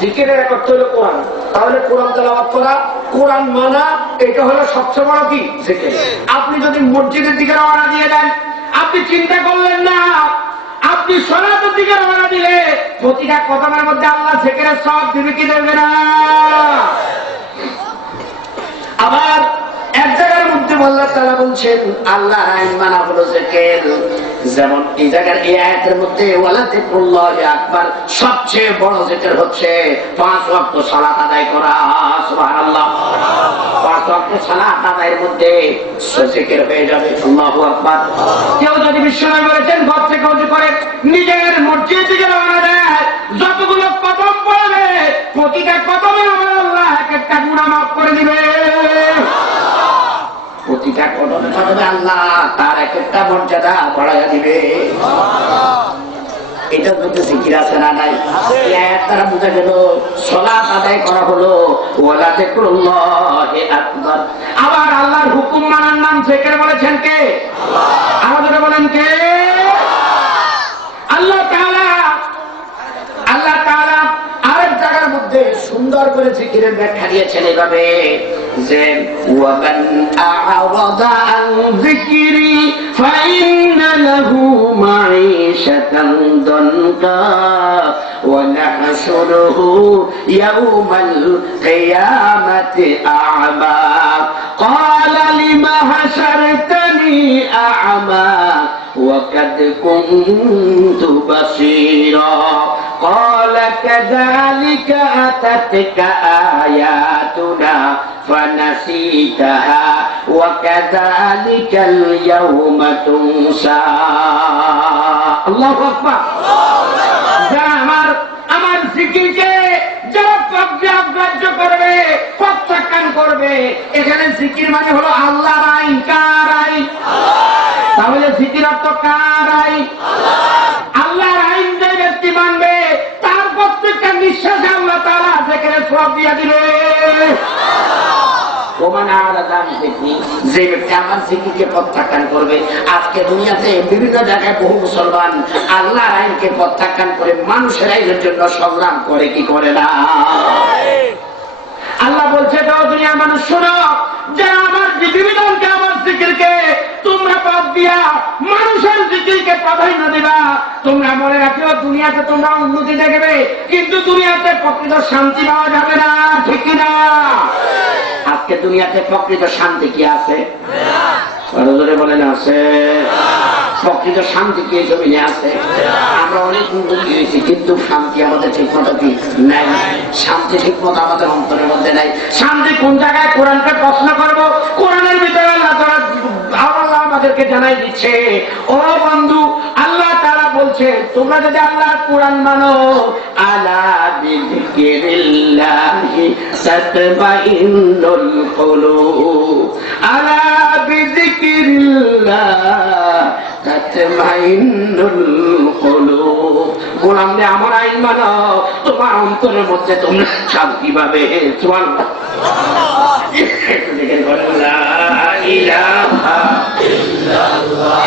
জিকিরের এক অর্থ হলো কোরআন। তাহলে কোরআন তেলাওয়াত করা, কোরআন মানা, এটা হলো সবচেয়ে বড় কি জিকির। আপনি যদি মসজিদের দিকে রওনা দিয়ে দেন, আপনি চিন্তা করলেন না, আপনি সালাতের দিকে রওনা দিলে প্রতিটা কদমের মধ্যে আল্লাহ জিকিরের সওয়াব দিবে কি দেবে না? আবার এক জায়গার মধ্যে আল্লাহ তাআলা বলছেন আল্লাহর আইন মানা হলো জিকির। যেমন এই জায়গার এই আয়াতের মধ্যে ওয়ালা যিকরুল্লাহি আকবার, সবচেয়ে বড় জিকির হচ্ছে 5 ওয়াক্ত সালাত আদায় করা। সুবহানাল্লাহ। 5 ওয়াক্ত সালাত আদায়ের মধ্যে জিকির হয়ে যাবে। আল্লাহু আকবার। কেউ যদি বিশ্বনবী বলেছেন ঘর থেকে ওযু করে নিজের মসজিদ থেকে রওনা দেয়, যতগুলো কদম পড়বে প্রতিটা কদমে আমার আল্লাহ একটা গুনাহ মাফ করে দিবে। প্রতিটা কদমে কদমে আল্লাহ তার এক একটা মর্যাদা বাড়াইয়া দিবে। এটার মধ্যে জিকির আছে না নাই? তারা বোঝা গেল সালাত আদায় করা হলো ওয়ালা যিকরুল্লাহি আকবার। আবার আল্লাহর হুকুম মানার নাম জিকির বলেছেন কে? আল্লাহ বলেন কে? আল্লাহ তাআলা। আল্লাহ তাআলা আরেক জায়গার মধ্যে সুন্দর করে জিকিরের ব্যাখ্যা দিয়েছেন এভাবে যে ওয়ামান আ'রাদা আন যিকরি ফাইন্না লাহু মাঈশাতান দানকা ওয়া নাহশুরুহু ইয়াওমাল কিয়ামাতি আ'মা ক্বালা লিমা হাশারতানি আ'মা ওয়া কাদ কুনতু বাসীরা قال كذلك أتتك آياتنا فنسيتها وكذلك اليوم تنسى الله أكبر যারা আমার জিকিরকে যারা অগ্রাহ্য করবে, প্রত্যাখ্যান করবে, এখানে জিকির মানে হলো আল্লাহর আইন। কার আইন? তাহলে জিকির অর্থ কার আইন? আল্লাহর আইন যে ব্যক্তি মানবে তার প্রত্যেকটা নিঃশ্বাসে আল্লাহ তাআলা জিকিরের সওয়াব দিয়ে দিবে। যে ব্যক্তি আমার জিকিরকে প্রত্যাখ্যান করবে, আজকে দুনিয়াতে বিভিন্ন জায়গায় বহু মুসলমান আল্লাহর আইনকে প্রত্যাখ্যান করে মানুষের আইনের জন্য সংগ্রাম করে কি করে না? আল্লাহ বলছে তো দুনিয়ার মানুষ শোনো, যারা আমার বিধিবিধানকে আমার জিকিরকে তোমরা বাদ দিয়া মানুষের জিকিরকে প্রাধান্য দিবা, তোমরা মনে রাখিও দুনিয়াতে তোমরা উন্নতি দেখবে কিন্তু দুনিয়াতে প্রকৃত শান্তি পাওয়া যাবে না। ঠিক কিনা? আজকে দুনিয়াতে প্রকৃত শান্তি কি আছে? আরো জোরে বলেন আছে। প্রকৃত শান্তি কি জমিনে আছে? আমরা অনেক উন্নতি হয়েছি, কিন্তু শান্তি আমাদের ঠিক মতো কি নাই। শান্তি ঠিক মতো আমাদের অন্তরের মধ্যে নাই। শান্তি কোন জায়গায়? কোরআনকে প্রশ্ন করবো। কোরআনের ভিতরে আল্লাহ আমাদেরকে জানাই দিচ্ছে, ও বন্ধু, আল্লাহ তাআলা বলছে তোমরা যদি আল্লাহর কোরআন মানো, আলা বিযিকিরিল্লাহি তাতমাইন্নুল কুলুব, আলা বিযিকিরিল্লাহ তাতমাইন্নুল কুলুব। গোলাম রে, আমার আইন মানো, তোমার অন্তরের মধ্যে তোমরা শান্তি পাবে। সুবহানাল্লাহ। দেখেন, লা ইলাহা ইল্লাল্লাহ,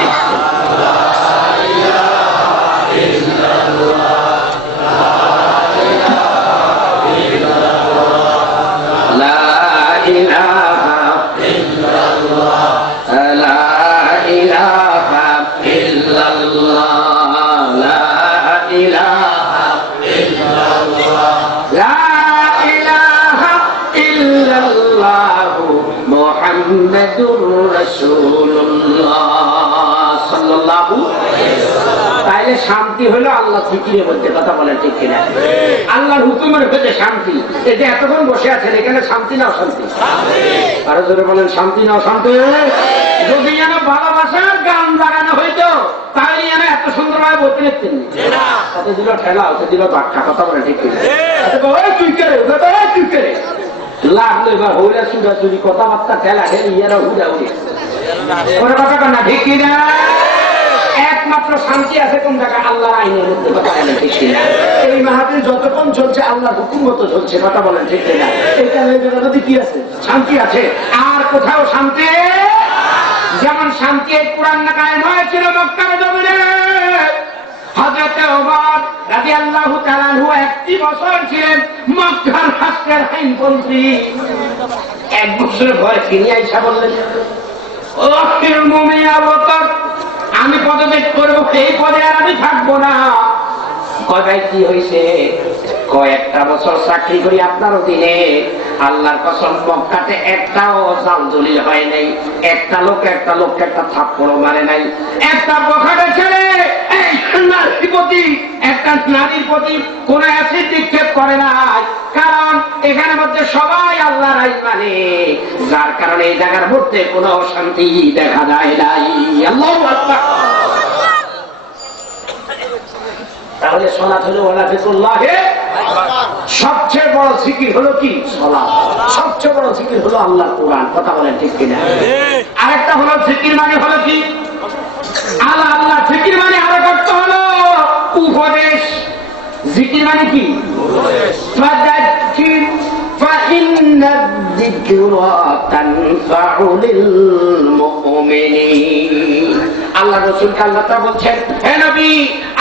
তাইলে শান্তি হলো আল্লাহ জিকিরের মধ্যে। কথা বলেন ঠিক কিনা? আল্লাহর হুকুমের মধ্যে শান্তি। এই যে এতক্ষণ বসে আছেন, এখানে শান্তি না অশান্তি? আরো জোরে বলেন, শান্তি না অশান্তি? যদি যেন ভালোবাসার গান লাগানো হইতো, তাহলে যেন এত সুন্দরভাবে বলতে দেখতেন। কত দিল ঠেলা, কত দিল বাক্কা। কথা বলেন ঠিক কিনা? তুই করে তুই করে লাগলো এবার হইরা চুরা চুরি, কথাবার্তা ঠেলা ঠেলি, ইয়ারা হুড়া উড়ে ওরা কথা কর না ঠিক কিনা? একমাত্র শান্তি আছে কোন জায়গায়? আল্লাহ আইনের মধ্যে। কথা বলেন ঠিক কিনা? এই মাহফিল যতক্ষণ চলছে আল্লাহ হুকুম মতো চলছে। কথা বলেন ঠিক কিনা? এই জায়গাটাতে কি আছে? শান্তি আছে। আর কোথাও শান্তি? যেমন শান্তি এই কোরআন না কায়েম হয়েছিল মক্কার জমিনে। হযরত ওমর রাদিয়াল্লাহু তাআলা আনহু 1 বছর ছিলেন মক্কার রাষ্ট্রের আইনমন্ত্রী। 1 বছরের বয়স তিনি আয়েশা বললেন, ও আমিরুল মুমিনিন আবু বকর, আমি পদত্যাগ করবো, এই পদে আর আমি থাকবো না। কয় কি হয়েছে? কয়েকটা বছর চাকরি করি আপনার অধীনে, আল্লাহর কসম মক্কাতে একটাও জাল জলিল হয় নাই, একটা লোককে একটা থাপ্পড়ও মারে নাই, একটা বখাটে ছেলে নারীর প্রতি একটা নারীর প্রতি কোন অ্যাসিড নিক্ষেপ করে নাই। কারণ এখানের মধ্যে সবাই আল্লাহর আইন মানে, যার কারণে এই জায়গার মধ্যে কোনো অশান্তি দেখা যায় নাই। আল্লাহু আকবার। তাহলে সালাত হলো ওয়ালা যিকরুল্লাহে, সবচেয়ে বড় জিকির হলো কি? সালাত। সবচেয়ে বড় জিকির হলো আল্লাহর কোরআন। কথা বলেন ঠিক কিনা? আরেকটা হলো জিকির মানে হলো কি? আল্লাহ জিকির মানে আরেক অর্থ হলো উপদেশ। জিকির মানে কি? ফাযাক্কির ফাইন্না যিকরা তানফাউল মুমিনিন। আল্লাহ রাসূলকে আল্লাহ তাআলা বলছেন, হে নবী,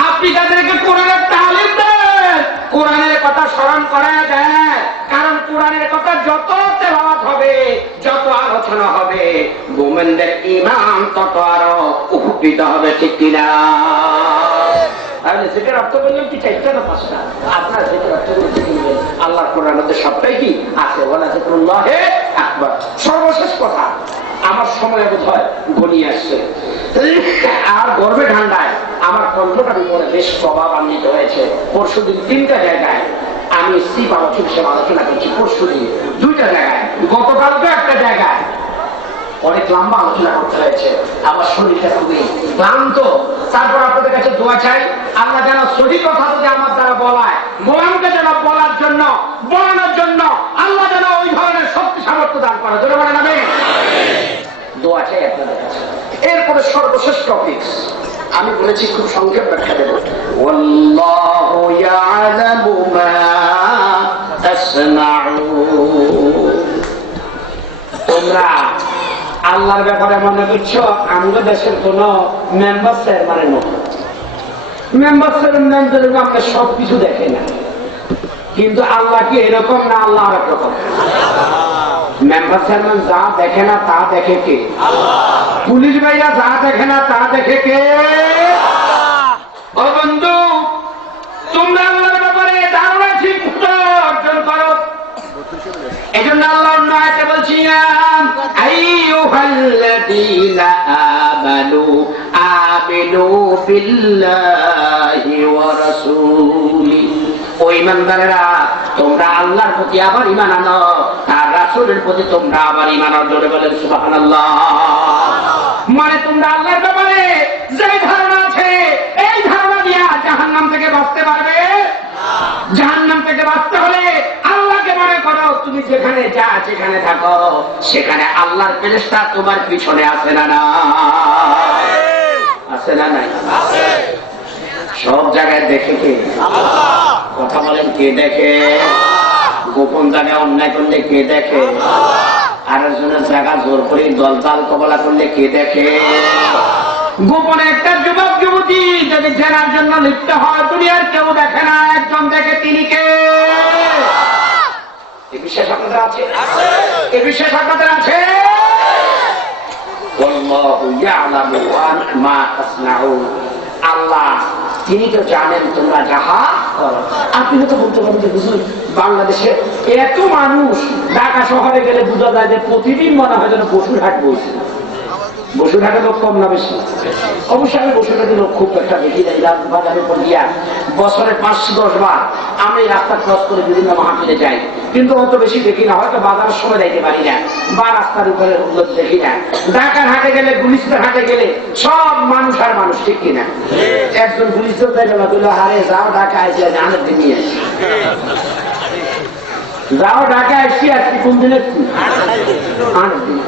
আপনি তাদেরকে কোরআনের তালিম দেন, কোরআনের কথা স্মরণ করায় দেন। কারণ কোরআনের কথা যত তেলাওয়াত হবে, যত আলোচনা হবে, মুমিনদের ঈমান তত আরো উপকৃত হবে। ঠিক কিনা? তাহলে জিকির অর্থ বললাম কি? 4টা না 5টা? আপনার জিকির অর্থ বলছেন আল্লাহর কোরআনের মধ্যে সবটাই কি আছে? ওয়ালা যিকরুল্লাহি আকবার। সর্বশেষ কথা, আমার সময় বোধ হয় গড়িয়ে আসছে, আর গর্বে ঠান্ডায় আমার কণ্ঠটা মনে বেশ প্রভাবান্বিত হয়েছে। পরশুদিন 3টা জায়গায় আমি স্ত্রী আলোচনা হিসেবে আলোচনা করছি। পরশুদিন 2টা জায়গায়, গতকালকে একটা জায়গায় অনেক লম্বা আলোচনা করতে হয়েছে। আমার শরীরটা খুবই ক্লান্ত। তারপর আপনাদের কাছে দোয়া চাই, আল্লাহ যেন সঠিক কথা যদি আমার দ্বারা বলায়, মোলামকে যেন বলার জন্য, বলানোর জন্য আল্লাহ যেন ওই ধরনের শক্তি সামর্থ্য দান করে। ধরে বলেন আমিন। দোয়া চাই আপনাদের কাছে। এরপরে সর্বশেষ টপিক আমি বলেছি, খুব সংক্ষেপ ব্যাখ্যা দেব। আল্লাহু ইয়ালামু মা তাসনাউন। তোমরা আল্লাহর ব্যাপারে মনে করছো আমাদের দেশের কোন মেম্বার চেয়ারম্যানের মতো। মেম্বার চেয়ারম্যানদের আমরা সবকিছু দেখে না, কিন্তু আল্লাহ কি এরকম না? আল্লাহ আরেক রকম। মেম্বার চেয়ারম্যান যা দেখে না তা দেখে কে? পুলিশ ভাইরা যা দেখে না তা দেখে কে? ও বন্ধু, তোমরা আল্লাহর ব্যাপারে ধারণা ঠিক অর্জন করো। এজন্য আল্লাহ অন্য আয়াতে বলছি আইয়ুহাল্লাযীনা আমানু আমিনু বিল্লাহি ওয়া রাসূলি, ও ঈমানদারেরা তোমরা আল্লাহর প্রতি আবার ঈমান আনো, আর রাসূলের প্রতি তোমরা আবার ঈমান আনো। জোরে বলেন সুবহানাল্লাহ। মানে তোমরা আল্লাহর ব্যাপারে যে ধারণা আছে এই ধারণা নিয়ে জাহান্নাম থেকে বাঁচতে পারবে না। জাহান্নাম থেকে বাঁচতে হলে আল্লাহকে মনে করো, তুমি যেখানে যা যেখানে থাকো সেখানে আল্লাহর ফেরেশতা তোমার পিছনে আছে না না? আছে না নাই? সব জায়গায় দেখে কে? কথা বলেন, কে দেখে? গোপন জায়গায় অন্যায় করলে কে দেখে? আরেকজনের জায়গা জোর করে দলদাল কবলা করলে কে দেখে? গোপনে একটা যুবক যুবতী যদি জেনার জন্য লিপ্ত হয় দুনিয়ার কেউ দেখে না, একজন দেখে, তিনি কে? এই বিশ্বাস আপনাদের আছে? এই বিশ্বাস আপনাদের আছে? আল্লাহু ইয়ালামু মা তাসনাউন, আল্লাহ তিনি তো জানেন তোমরা যাহা করো। আপনি তো বলতে পারেন যে হুজুর বাংলাদেশে এত মানুষ, ঢাকা শহরে গেলে বোঝা যায় যে প্রতিদিন মনে হয় যেন বসুরহাট বলছে। বসুরহাটে লোক কম না বেশি? অবশ্যই আমি বসুরহাটে লোক খুব একটা বেশি নাই। বাজারের উপর দিয়া বছরে 5-10 বার আমি রাস্তা ক্রস করে বিভিন্ন মাহফিলে যাই, কিন্তু অত বেশি দেখি না। হয়তো বাজারের সময় যাইতে পারি না বা রাস্তার উপরে লোক দেখি না। ঢাকার হাটে গেলে, গুলিস্তান হাটে গেলে সব মানুষ আর মানুষ, ঠিক কিনা? একজন গুলিস্তান যাইবে না, বললো হারে যাও ঢাকা আসি, আনের দিন নিয়ে যাও ঢাকা আসছি, আজকে কোন দিন এসছি? আনের দিন।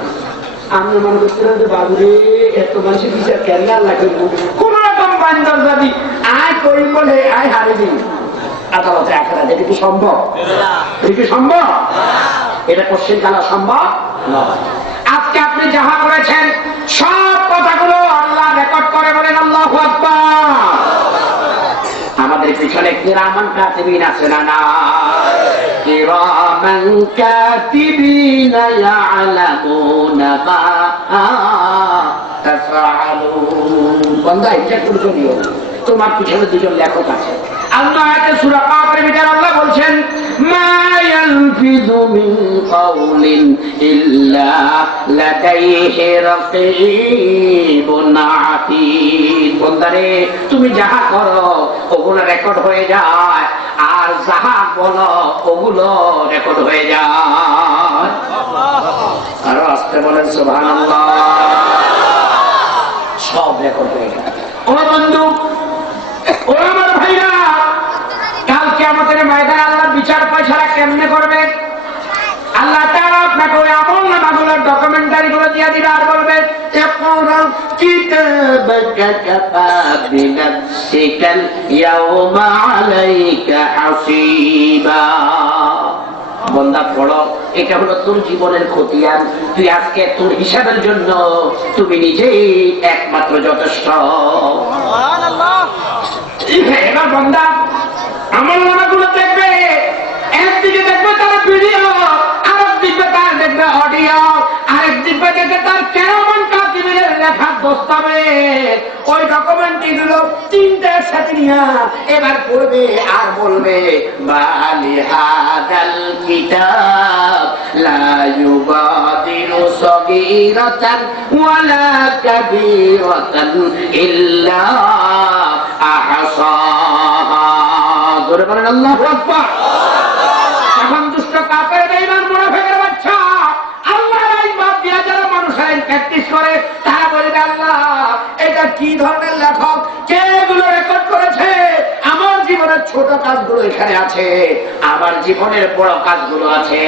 আমি মনে করছিলাম যে বাবুরে এত মানুষের বিচার কেন আল্লাহ করবো, কোন রকম বান্দর যদি আয় করি বলে আয় হারে দিন আদালতে একটা। এটা কি সম্ভব? এটা কি সম্ভব? এটা পশ্চিম কালা সম্ভব নয়। আজকে আপনি যাহা করেছেন সব কথাগুলো আল্লাহ রেকর্ড করে, বলেন আল্লাহু আকবার। আমাদের পিছনে কিরামান কাতিবিন আছে না না? কিরামান কাতিবিন ইয়ালামুনা মা তাফআলুন। বান্দা এটা করে চলিও, তোমার পিছনে দুজন লেখক আছে। আল্লাহ আয়াতে সূরা কাফের ভিতরে আল্লাহ বলছেন মা ইয়ালফিযু মিন কাওলিন ইল্লা লাদাইহি রাকীবুন আতীদ। বান্দারে তুমি যাহা করো ওগুলো রেকর্ড হয়ে যায়, আর যাহা বলো ওগুলো রেকর্ড হয়ে যায়। আরো আসতে বলেন সুবহানাল্লাহ। সব রেকর্ড হয়ে যায়। ও বন্ধু, ও আমার ভাইরা, কালকে আমাদের ময়দানে আল্লাহ বিচার পয়সারা কেমনে করবে? আল্লাহ তাআলা আপনাকে ওই আমল নামাগুলোর ডকুমেন্টারি গুলো দিয়ে দিবে আর বলবে ইকরা কিতাবাকা কাফা বিনাফসিকাল ইয়াওমা আলাইকা হাসিবা। বন্দা পড়ো, এটা হলো তোর জীবনের খতিয়ান। তুই আজকে তোর হিসাবের জন্য তুমি নিজেই একমাত্র যথেষ্ট। এবার বন্দা আমল নামাগুলো দেখবে, একদিকে দেখবে তার ভিডিও, আরেকদিকে তার দেখবে অডিও, আরেকদিকে দেখবে তার কেমন কাতিবের লেখা দস্তাবেজ। ওই ডকুমেন্টারি গুলো তিনটা সাথে নিয়ে এবার পড়বে আর বলবে বালি হাদাল কিতাব লা ইউগাদিরু সগীরাতান ওয়ালা কাবীরাতান ইল্লা আহসাহা। জোরে বলেন আল্লাহু আকবার। এখন দুষ্ট কাফের বেঈমান মুনাফিকের বাচ্চা আল্লাহর আইন বাদ দিয়া যারা মানুষের আইন প্র্যাকটিস করে তারা বলবে আল্লাহ এটা কি ধরনের লেখক, কে এগুলো রেকর্ড করেছে? আমার জীবনের ছোট কাজগুলো এখানে আছে, আমার জীবনের বড় কাজগুলো আছে।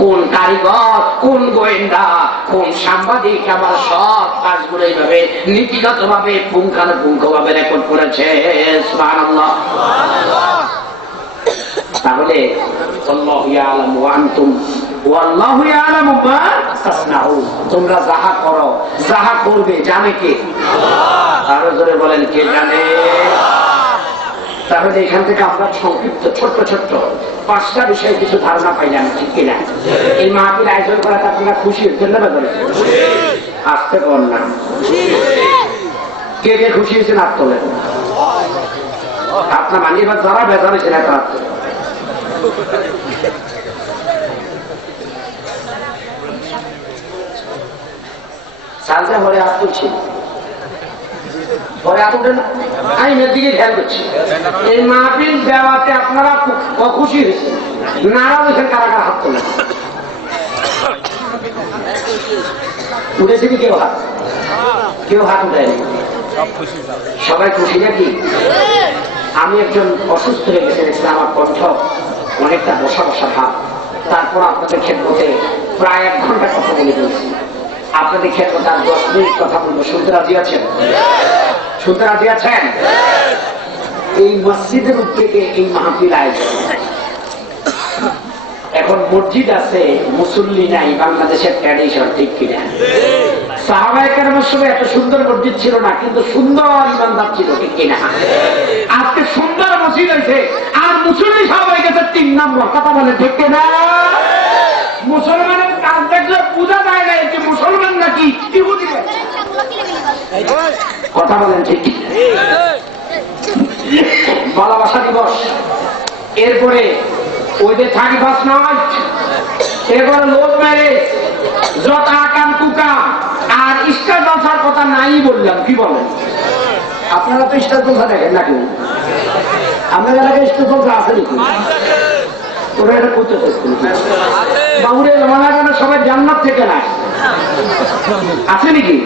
কোন কারিগর, কোন গোয়েন্দা, কোন সাংবাদিক আমার সব কাজগুলো এইভাবে নীতিগত ভাবে পুঙ্খানুপুঙ্খ ভাবে রেকর্ড করেছে। সুবহানাল্লাহ। তাহলে আল্লাহু ইয়ালামু ওয়া আনতুম ওয়াল্লাহু ইয়ালামু মা তাসনাউন। তোমরা যাহা করো, যাহা করবে জানে কে? আল্লাহ। আরো জোরে বলেন, কে জানে? তাহলে এখান থেকে আমরা সংক্ষিপ্ত ছোট্ট ছোট্ট 5টা বিষয়ে কিছু ধারণা পাইলাম, ঠিক কিনা? এই মাহফিল আয়োজন করাতে আপনারা খুশি হচ্ছেন না? আসতে পারেন না? কে কে খুশি হয়েছেন হাত তোলেন। আপনার মানি বা যারা বেজার হয়েছেন এত হাত তোলেন। সালসা পরে হাত তুলছে, পরে হাত উঠে না, আইনের দিকে খেয়াল করছি। এই মাহফিল দেওয়াতে আপনারা খুশি হয়েছে, নারাজ হয়েছেন কারা কারা হাত তোলেন? উঠেছে কি কেউ হাত? কেউ হাত উঠেনি, সবাই খুশি নাকি? আমি একজন অসুস্থ হয়ে গেছে, দেখছিলাম আমার কণ্ঠ অনেকটা বসা বসা ভাব, তারপর আপনাদের খেদমতে প্রায় 1 ঘন্টা কথা বলে দিয়েছি। আপনাদের খেদমতে আর 10 মিনিট কথা বলবো, শুনতে রাজি আছেন? শুনতে রাজি আছেন? এই মসজিদের উদ্যোগে এই মাহফিল আয়োজন। এখন মসজিদ আছে, মুসল্লি নাই, বাংলাদেশের ট্র্যাডিশন, ঠিক কিনা? সাহাবায়ে কেরামের সময় এত সুন্দর মসজিদ ছিল না, কিন্তু সুন্দর ইমানদার ছিল, ঠিক কিনা? আজকে সুন্দর মসজিদ হয়েছে আর মুসল্লি সব হয়ে গেছে 3 নম্বর, কথা বলে ঠিক কিনা? মুসলমানের কাজ দেখলে পূজা যায় না যে মুসলমান নাকি ইহুদি, কথা বলেন ঠিক কিনা? ভালোবাসা দিবস, এরপরে ওই যে 31 নাইট, এরপরে লোক ম্যারেজ, যত আকাম কুকা, আর স্টার জলসার কথা নাই বললাম, কি বলেন? আপনারা তো স্টার জলসা দেখেন নাকি? আপনার এলাকায় স্টার জলসা আছে নাকি? ওরা এটা করতে চাইছেন বাবুরে মালাগানা সবাই জান্নাত থেকে না আছে নাকি?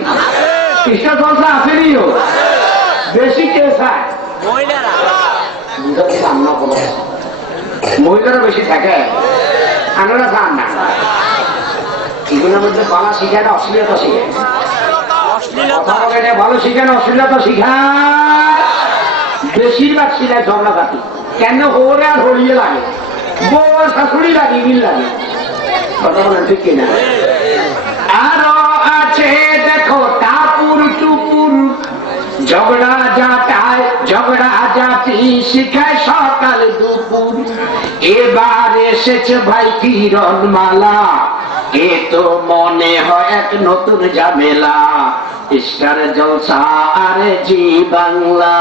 স্টার জলসা আসেনি, বেশি কে চায়? মহিলারা বেশি থাকে, আমরা চান না। এগুলোর মধ্যে বালা শিখায় না অশ্লীলতা শিখায়? ভালো শিখায় না অশ্লীলতা শিখায়? বেশিরভাগ শিখায় ঝগড়াঘাটি। কেন ওরে আর হরিয়ে লাগে, বউ আর শাশুড়ি লাগে, মিল লাগে, কথা বলেন ঠিক কিনা? আরো আছে দেখো টাপুর টুপুর, ঝগড়া জাটায় ঝগড়া জাতি শিখায় সকাল দুপুর। এবার এসেছে ভাই কিরণ মালা, এ তো মনে হয় এক নতুন ঝামেলা। স্টার জলসা আর জি বাংলা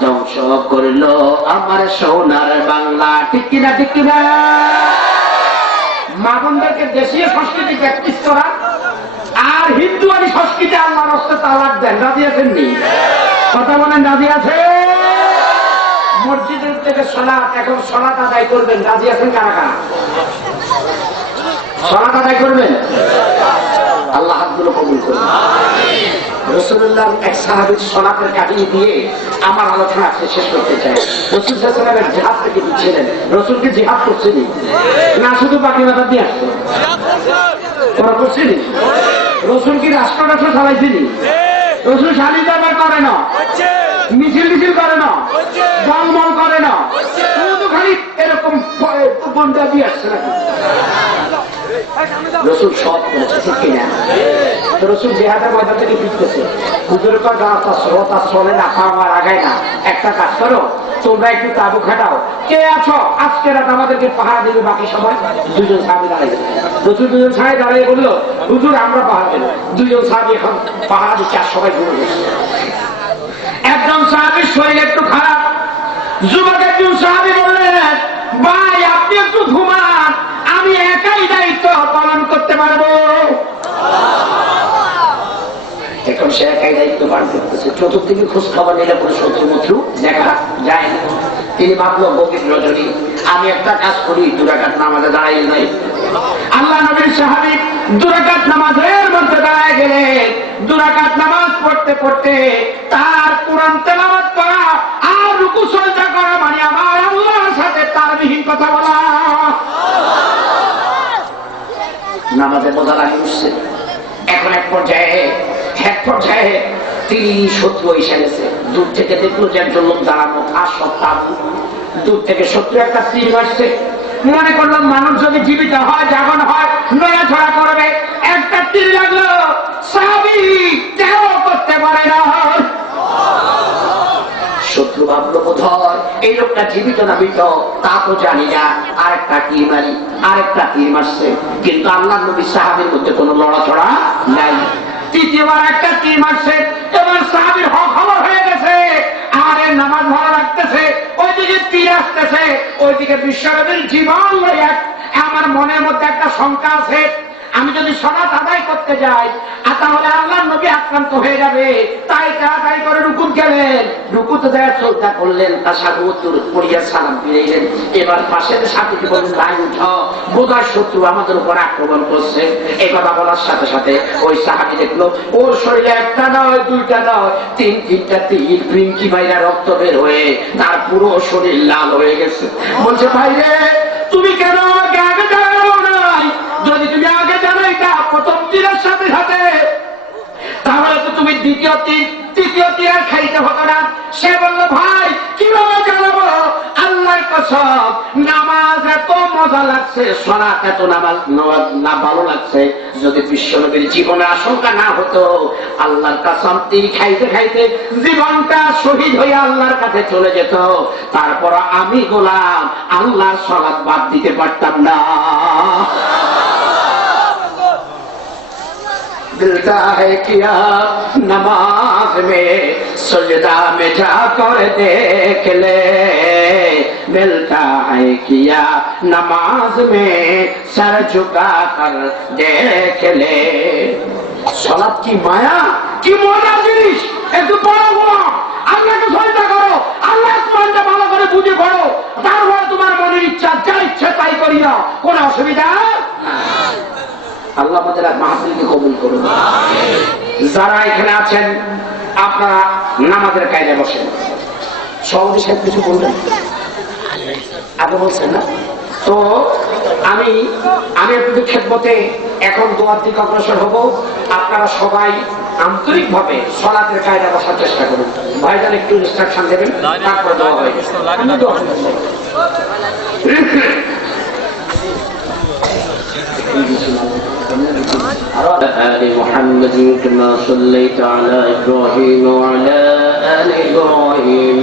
ধ্বংস করলো আমার সোনার বাংলা, ঠিক কিনা? ঠিক কিনা? মা বোনদেরকে দেশীয় সংস্কৃতি প্র্যাকটিস করা আর হিন্দুয়ানি সংস্কৃতি আল্লাহর রাস্তায় তালাক দেন, রাজি আছেন নি? কথা বলেন রাজি আছে? মসজিদের থেকে সালাত, এখন সালাত আদায় করবেন, রাজি আছেন কারা কারা? সালাত আদায় করবেন, আল্লাহ হাতগুলো কবুল করবেন। রাসূলুল্লাহ এক সাহাবীর সালাতের কাহিনী দিয়ে আমার আলোচনা শেষ করতে চাই। রাসূল সাল্লাল্লাহু আলাইহি ওয়াসাল্লাম জিহাদ থেকে দিচ্ছিলেন, রাসূলকে জিহাদ করছেন না, শুধু বাকি মাথা দিয়ে আসছে ওরা করছেন। রসুল কি রাষ্ট্র চালাইছিনি? রসুল শালি দরবার করে না, মিছিল মিছিল করে না, দলমল করে না, শুধু খালি এরকম বন্ধা দিয়ে আসছে নাকি? রসুল সব করেছে, ঠিক কিনা? রসুল জেহাদের ময়দান থেকে ফিরতেছে, হুজুরের পর তার চলে না, আমার আগায় না, একটা কাজ করো, তোমরা একটু তাবু খাটাও, কে আছো আজকে রাত আমাদেরকে পাহারা দেবে? বাকি সময় 2জন সাহাবী দাঁড়িয়ে, রসুল 2জন সাহাবী দাঁড়িয়ে বললো, হুজুর আমরা পাহারা দেবো। 2জন সাহাবী এখন পাহারা দিচ্ছে, আর সবাই ঘুরে গেছে। একজন সাহাবীর শরীর একটু খারাপ, যুবক একজন সাহাবী বললেন, ভাই আপনি একটু ঘুমান, আমি একাই দায়িত্ব পালন করতে পারবো। এখন সে একাই দায়িত্ব পালন করতেছে, চতুর্দিকে খোঁজ খবর নিলে কোনো শত্রু মত্রু দেখা যায় না। তিনি ভাবলো গভীর রজনী, আমি একটা কাজ করি, 2 রাকাত নামাজে দাঁড়াই নাই। আল্লাহ নবীর সাহাবী 2 রাকাত নামাজের মধ্যে দাঁড়ায় গেলেন। 2 রাকাত নামাজ পড়তে পড়তে তার কোরআন তেলাওয়াত করা আর রুকু সাজদা করা মানে আমার আল্লাহর সাথে তারবিহীন কথা বলা। নামাজে বোঝা লাগে উঠছে। এখন এক পর্যায়ে তিনি শত্রু এসে গেছে। দূর থেকে দেখলো যে একজন লোক দাঁড়ানো, আর সব তাবু। দূর থেকে শত্রু একটা তীর মারছে। মনে করলাম মানুষ যদি জীবিত হয়, জাগন হয়, নড়াছড়া করবে, একটা তীর লাগলো, সাহাবী কেউ করতে পারে না। শত্রু ভাবলো বোধহয় এই লোকটা জীবিত না মৃত তা তো জানি না, আরেকটা তীর মারছে, কিন্তু আল্লাহ নবী সাহাবীর মধ্যে কোনো লড়াছড়া নাই। তৃতীয়বার একটা তীর মারছে, এবার সাহাবীর খবর হয়ে গেছে, আর নামাজ ভালো রাখতেছে, ওইদিকে তীর আসতেছে, ওইদিকে বিশ্বনবীর জীবন লইয়া। আমার মনের মধ্যে একটা শঙ্কা আছে, আমি যদি সালাত আদায় করতে যাই তাহলে আল্লাহর নবী আক্রান্ত হয়ে যাবে, তাই তাড়াতাড়ি করে রুকুত গেলেন, রুকুতে দেওয়ার চিন্তা করলেন, তাশাহুদ পড়িয়া সালাম ফিরাইলেন। এবার পাশের সাথীকে বললেন, ভাই উঠো, বোধহয় শত্রু আমাদের উপর আক্রমণ করছে। এই কথা বলার সাথে সাথে ওই সাহাবী দেখলো ওর শরীরে একটা নয়, দুইটা নয়, তিনটা তীর পিঙ্কি বাইরা রক্ত বের হয়ে তার পুরো শরীর লাল হয়ে গেছে। বলছে, ভাই রে, তুমি কেন আমাকে আগে জানাবো নাই? যদি তুমি আগে জানাইতা প্রথম তীরের সাথে সাথে, তাহলে তো তুমি দ্বিতীয় তীর তৃতীয় তীর আর খাইতে হতো না। সে বলল, ভাই কিভাবে জানাবো? আল্লাহর কসম, নামাজ এত মজা লাগছে, সালাত এত নামাজ না ভালো লাগছে, যদি বিশ্বনবীর জীবনে আশঙ্কা না হতো, আল্লাহর কসম তিনি খাইতে খাইতে জীবনটা শহীদ হয়ে আল্লাহর কাছে চলে যেত, তারপর আমি গোলাম আল্লাহর সালাত বাদ দিতে পারতাম না। मिलता है किया नमाज में सजदा में जाकर देख ले, मिलता है किया नमाज में सर झुका कर देख ले। সালাত কি মায়া, কি মজার জিনিস! একটু পড়ো, আল্লাহকে সজদা করো, আল্লাহর কোরআনটা ভালো করে বুঝে পড়ো, তারপর তোমার মনের ইচ্ছা যা ইচ্ছা তাই করিও, কোনো অসুবিধা আল্লাহ আমাদের মাহফিলকে কবুল করুন। যারা এখানে আছেন আপনারা নামাজের কায়দায় বসেন। সভাপতি সাহেব কিছু বলবেন? আগে বলছেন না তো? আমি আপনাদের খেদমতে এখন দোয়ার দিকে অগ্রসর হব। আপনারা সবাই আন্তরিক ভাবে সালাতের কায়দা বসার চেষ্টা করুন। ভাইজান একটু ইনস্ট্রাকশন দেবেন, তারপরে দোয়া হবে। آل محمد كما صليت على إبراهيم وعلى آل إبراهيم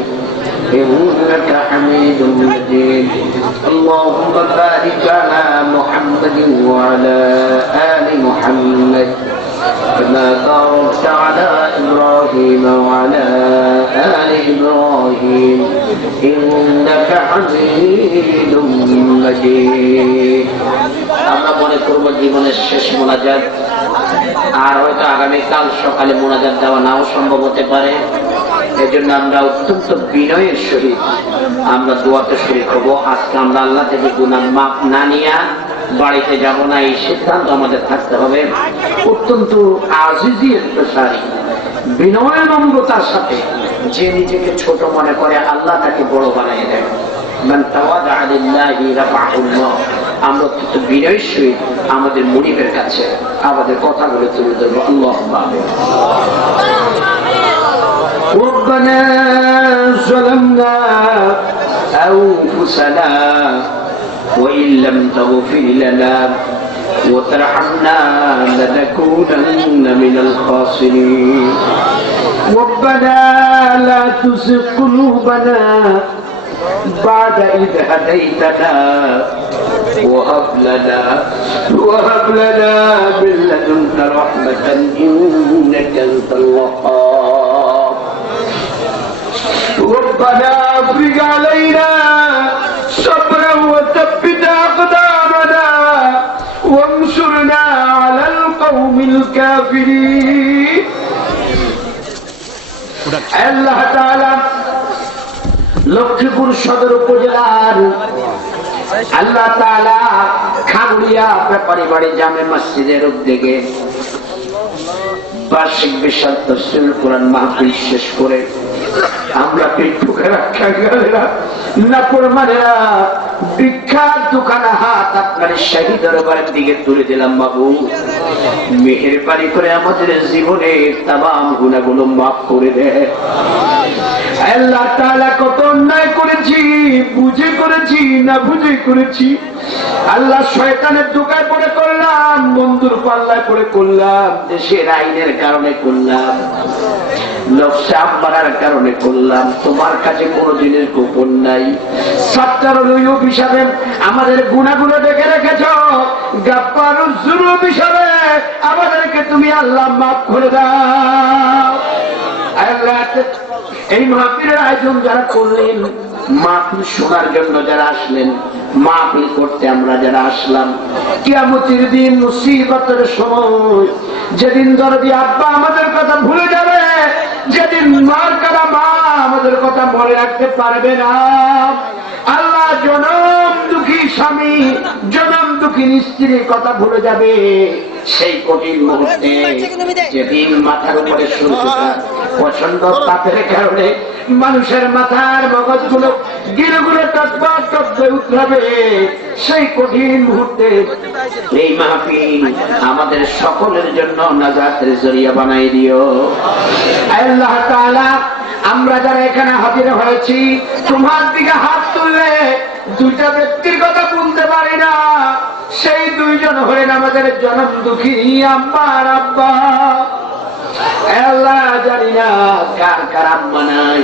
إنك حميد مجيد. اللهم بارك على محمد وعلى آل محمد كما باركت على إبراهيم وعلى آل إبراهيم إنك حميد مجيد. আমরা মনে করবো জীবনের শেষ মোনাজাত, আর হয়তো আগামীকাল সকালে মোনাজাত দেওয়া নাও সম্ভব হতে পারে। এজন্য আমরা অত্যন্ত বিনয়ের সহিত আমরা দোয়াতে শরীক হব। আজকে আমরা আল্লাহ থেকে গুনাহ মাফ না নিয়ে বাড়িতে যাব না, এই সিদ্ধান্ত আমাদের থাকতে হবে। অত্যন্ত আজিজিয়ত পেশারি বিনয় নম্রতার সাথে যে নিজেকে ছোট মনে করে আল্লাহ তাকে বড় বানিয়ে দেয়। আমরা অত্যন্ত বিনয়ের সহিত আমাদের মুনিবের কাছে আমাদের কথাগুলো তুলে ধরবো। আল্লাহুম্মা ربنا ظلمنا أنفسنا وإن لم تغفر لنا وترحمنا لنكونن من الخاسرين ربنا لا تزغ قلوبنا بعد إذ هديتنا وهب لنا من لدنك رحمة إنك أنت الوهاب ربنا أفرغ علينا صبرا وثبت أقدامنا وانصرنا على القوم الكافرين. الله تعالى লক্ষ্মীপুর সদর উপজেলার আল্লাহ তাআলা খাগড়িয়া ব্যাপারী বাড়ি জামে মসজিদের উদ্যোগে বার্ষিক বিশাল তাফসীরুল কোরআন মাহফিল শেষ করে আমরা পেটুকেরা খাগড়িয়া নাফরমানেরা বিখ্যাত দোকানে হাত আপনার শাহী দরবারের দিকে তুলে দিলাম। বাবু মেহেরবানি করে আমাদের জীবনে তামাম গুনাহগুলো মাফ করে দেয়। আল্লাহ তাআলা কত অন্যায় করেছি, বুঝে করেছি না বুঝে করেছি। আল্লাহ শয়তানের দোকায় পড়ে করলাম, বন্ধুর পাল্লায় পড়ে করলাম, দেশের আইনের কারণে করলাম, নফসে আম্মারার কারণে করলাম। তোমার কাছে কোনো জিনিস গোপন নাই। সত্তারুল উয়ুব হিসাবে আমাদের গুনাহগুলো ডেকে রেখেছ, গাফফারুজ যুনুব হিসাবে আমাদেরকে তুমি আল্লাহ মাফ করে দাও। আল্লাহ এই মাহফিলের আয়োজন যারা করলেন, মাহফিল শোনার জন্য যারা আসলেন, মাহফিল করতে আমরা যারা আসলাম, কিয়ামতের দিন মুসিবতের সময় যেদিন দরদি আব্বা আমাদের কথা ভুলে যাবে, যেদিন মার কারা মা আমাদের কথা মনে রাখতে পারবে না, আল্লাহ জনম দুঃখী স্বামী জনম দুঃখী স্ত্রীর কথা ভুলে যাবে, সেই কঠিন মুহূর্তে যেদিন মাথার উপরে সূর্যটা প্রচন্ড তাপের কারণে মানুষের মাথার মগজগুলো গিরগুলো টকবক টকবে উঠবে, সেই কঠিন মুহূর্তে এই মাহফিল আমাদের সকলের জন্য নাজাতের জরিয়া বানাই দিও। আল্লাহ তাআলা আমরা যারা এখানে হাজির হয়েছি তোমার দিকে হাত তুললে দুইটা ব্যক্তির কথা বলতে পারি না, সেই দুইজন হলেন আমাদের জনম দুঃখী আম্মা আর আব্বা। আল্লাহ জানি না কার কার আম্মা নাই,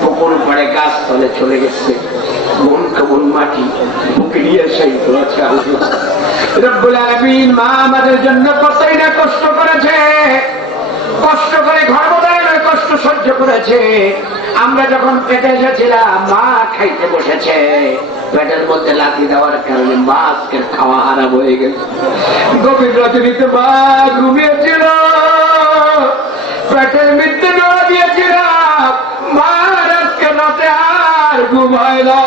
পুকুর পাড়ে গাছ তলে চলে গেছে, মন কেমন মাটি বুকে নিয়ে সেই আছে। আল্লাহ রব্বুল আলামিন মা আমাদের জন্য কতই না কষ্ট করেছে, কষ্ট করে গর্ভধারণের কষ্ট সহ্য করেছে। আমরা যখন পেটে এসেছিলাম মা খাইতে বসেছে, পেটের মধ্যে লাথি দেওয়ার কারণে মা আজকের খাওয়া হারাম হয়ে গেছে। গভীর রজনীতে মা ঘুমিয়েছিল, পেটের মৃত্যু দেওয়া দিয়েছিলাম, মা আজকে রাতে আর ঘুম হয় না।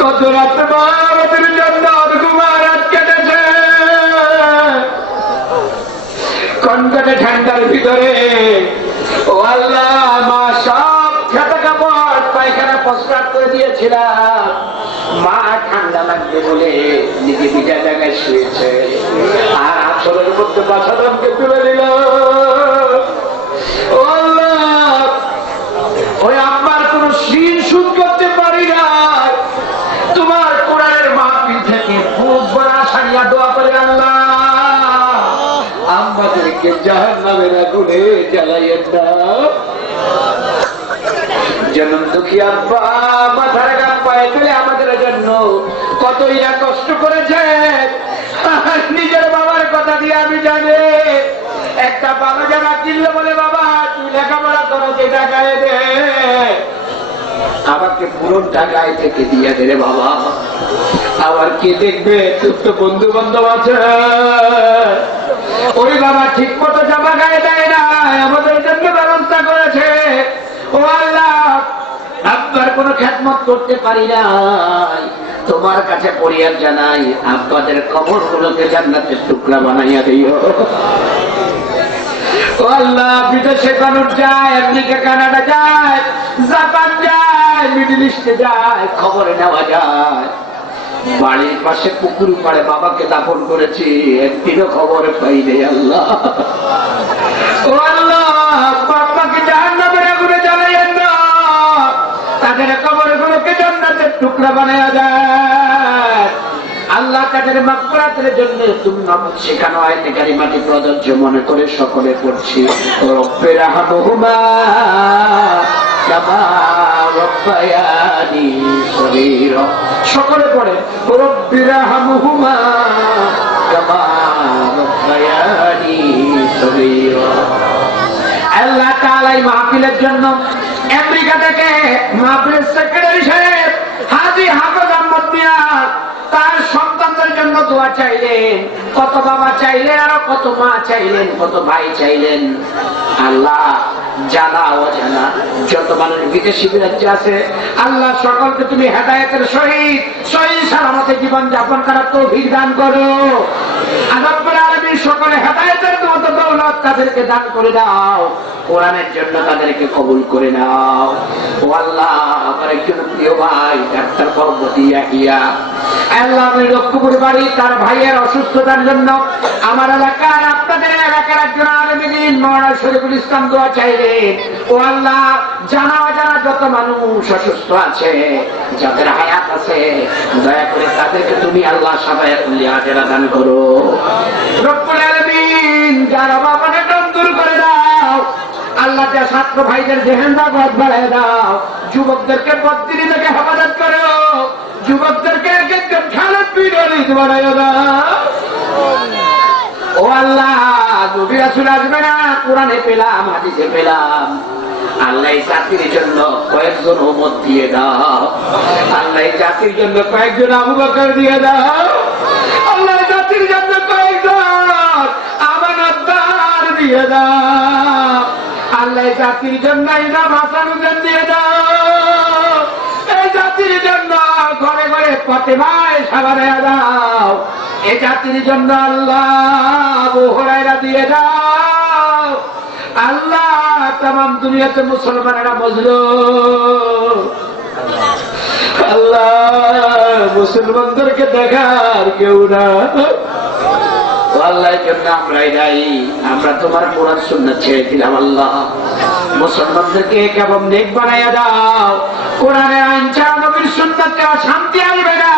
কত রাতে মা আমাদের জন্য ঘুমার রাত কেটেছে, কনকনে ঠান্ডার ভিতরে। ও আল্লাহ, মা সব খেতে কাপড় পায়খানা প্রস্রাব করে দিয়েছিলাম, মা ঠান্ডা লাগবে বলে নিজে ভিজা জায়গায় শুয়েছে, আর আঁচলের মধ্যে বাসাদামকে তুলে দিল। ও আল্লাহ, ওই আমার কোন ঋণ শোধ করতে পারি না, তোমার কোরআনের মাহফিল থেকে বুক ভরা সারিয়া দোয়া করে আল্লাহ আমাদেরকে জাহান্নামের আগুনে জ্বালাইয়েন না। জনম দুঃখী আব্বা মাথার গান পায়ে ফেলে আমাদের জন্য কতই না কষ্ট করেছে। নিজের বাবার কথা দিয়ে আমি জানি, একটা বাবা যারা কিনলে বলে বাবা তুই লেখাপড়া করো, যে টাকায় দে, আমাকে পুরো টাকায় থেকে দিয়ে দে রে বাবা। আবার কে দেখবে, তোর তো বন্ধু বান্ধব আছে, ওই বাবা ঠিক মতো জামা গায়ে দেয় না, আমাদের জন্য ব্যবস্থা করেছে। ও আল্লাহ, আব্বার কোনো খেদমত করতে পারি নাই, তোমার কাছে পরিয়ার জানাই আব্বাদের কবর গুলোকে জান্নাতের টুকরা বানাইয়া দিও। ও আল্লাহ, বিদেশে মানুষ যায়, আমেরিকা কানাডা যায়, জাপান যায়, মিডল ইস্টে যায়, খবরে নেওয়া যায়, বাড়ির পাশে পুকুর পাড়ে বাবাকে দাফন করেছি, একদিনও খবরে পাই নেই। আল্লাহ, ও আল্লাহ, বাবাকে জাহান্নামের আগুনে জ্বালাইয়েন না, তাদের কবরগুলোকে জান্নাতের টুকরা বানায়া যায়। আল্লাহ তাদের মাগফিরাতের জন্য তুমি নামাজ শেখানো আয়াতে কারিমাটি প্রযোজ্য মনে করে সকলে পড়ছি, রব্বিরহামহুমা কামা রব্বায়ানি সগীরা। সকলে পড়ে রব্বিরহামহুমা কামা রব্বায়ানি সগীরা। আল্লাহ তাআলা এই মাহফিলের জন্য আমেরিকা থেকে মাহফিলের সেক্রেটারি সাহেব হাজী হাফেজ আহমদ মিয়া তার সন্তানদের জন্য দোয়া চাইলেন, কত বাবা চাইলেন, আরো কত মা চাইলেন, কত ভাই চাইলেন। আল্লাহ জানা অজানা যত মানুষ বিদেশি বিরাজ্যে আছে, আল্লাহ সকলকে তুমি হেদায়েতের সহিত সহি সালামতে জীবন যাপন করার তৌফিক দান করো। রব্বুল আলামিন সকলে হেদায়েতের মতো দৌলত তাদেরকে দান করে দাও, কোরআনের জন্য তাদেরকে কবুল করে নাও। ও আল্লাহ, আমার একজন প্রিয় ভাই ডাক্তার পরবর্তী ইয়াহিয়া, আল্লাহ আমি লক্ষ্মীপুর বাড়ি, তার ভাইয়ের অসুস্থতার জন্য আমার এলাকার আপনাদের এলাকার একজন আলেমিন মাওলানা শরীফুল ইসলাম দোয়া চাইলেন। ও আল্লাহ, জানা অজানা যত মানুষ অসুস্থ আছে, যাদের হায়াত আছে, দয়া করে তাদেরকে তুমি আল্লাহ শাফায়াতুল আজরা দান করো। রব্বুল আলামিন যারা বাবাকে দূর করে দাও, আল্লাহ যা ছাত্র ভাইদের জেহেন্দা পথ বাড়ায় দাও, যুবকদেরকে বদদিনী থেকে হেফাজত করো, যুবকদেরকে একদম খালেদ বিন ওয়ালিদ বানায় দাও। ও আল্লাহ, নবী রাসূল আসবে না, কোরআনে পেলাম, হাদিসে পেলাম। আল্লাহ জাতির জন্য কয়েকজন উম্মত দিয়ে দাও। আল্লাহ জাতির জন্য কয়েকজন আবু বকর দিয়ে দাও। আল্লাহ জাতির জন্য কয়েকজন আমানতদার দিয়ে দাও। আল্লাহ জাতির জন্য ইমাম হাসান হুসেন দিয়ে দাও। এই জাতির জন্য ঘরে ঘরে ফাতেমায়ে সাবানা দাও। এই জাতির জন্য আল্লাহ আবু হুরায়রা দিয়ে দাও। আল্লাহ তামাম দুনিয়াতে মুসলমানেরা মজলুম। আল্লাহ মুসলমানদেরকে দেখার কেউ না। আল্লাহর জন্য আমরাই দায়ী। আমরা তোমার কোরআন সুন্নাত ছেড়ে দিলাম। আল্লাহ মুসলমানদেরকে কেমন নেক বানাইয়া দাও। কোরআনের আইন ছাড়া নবীর সুন্নাত ছাড়া শান্তি আসবে না।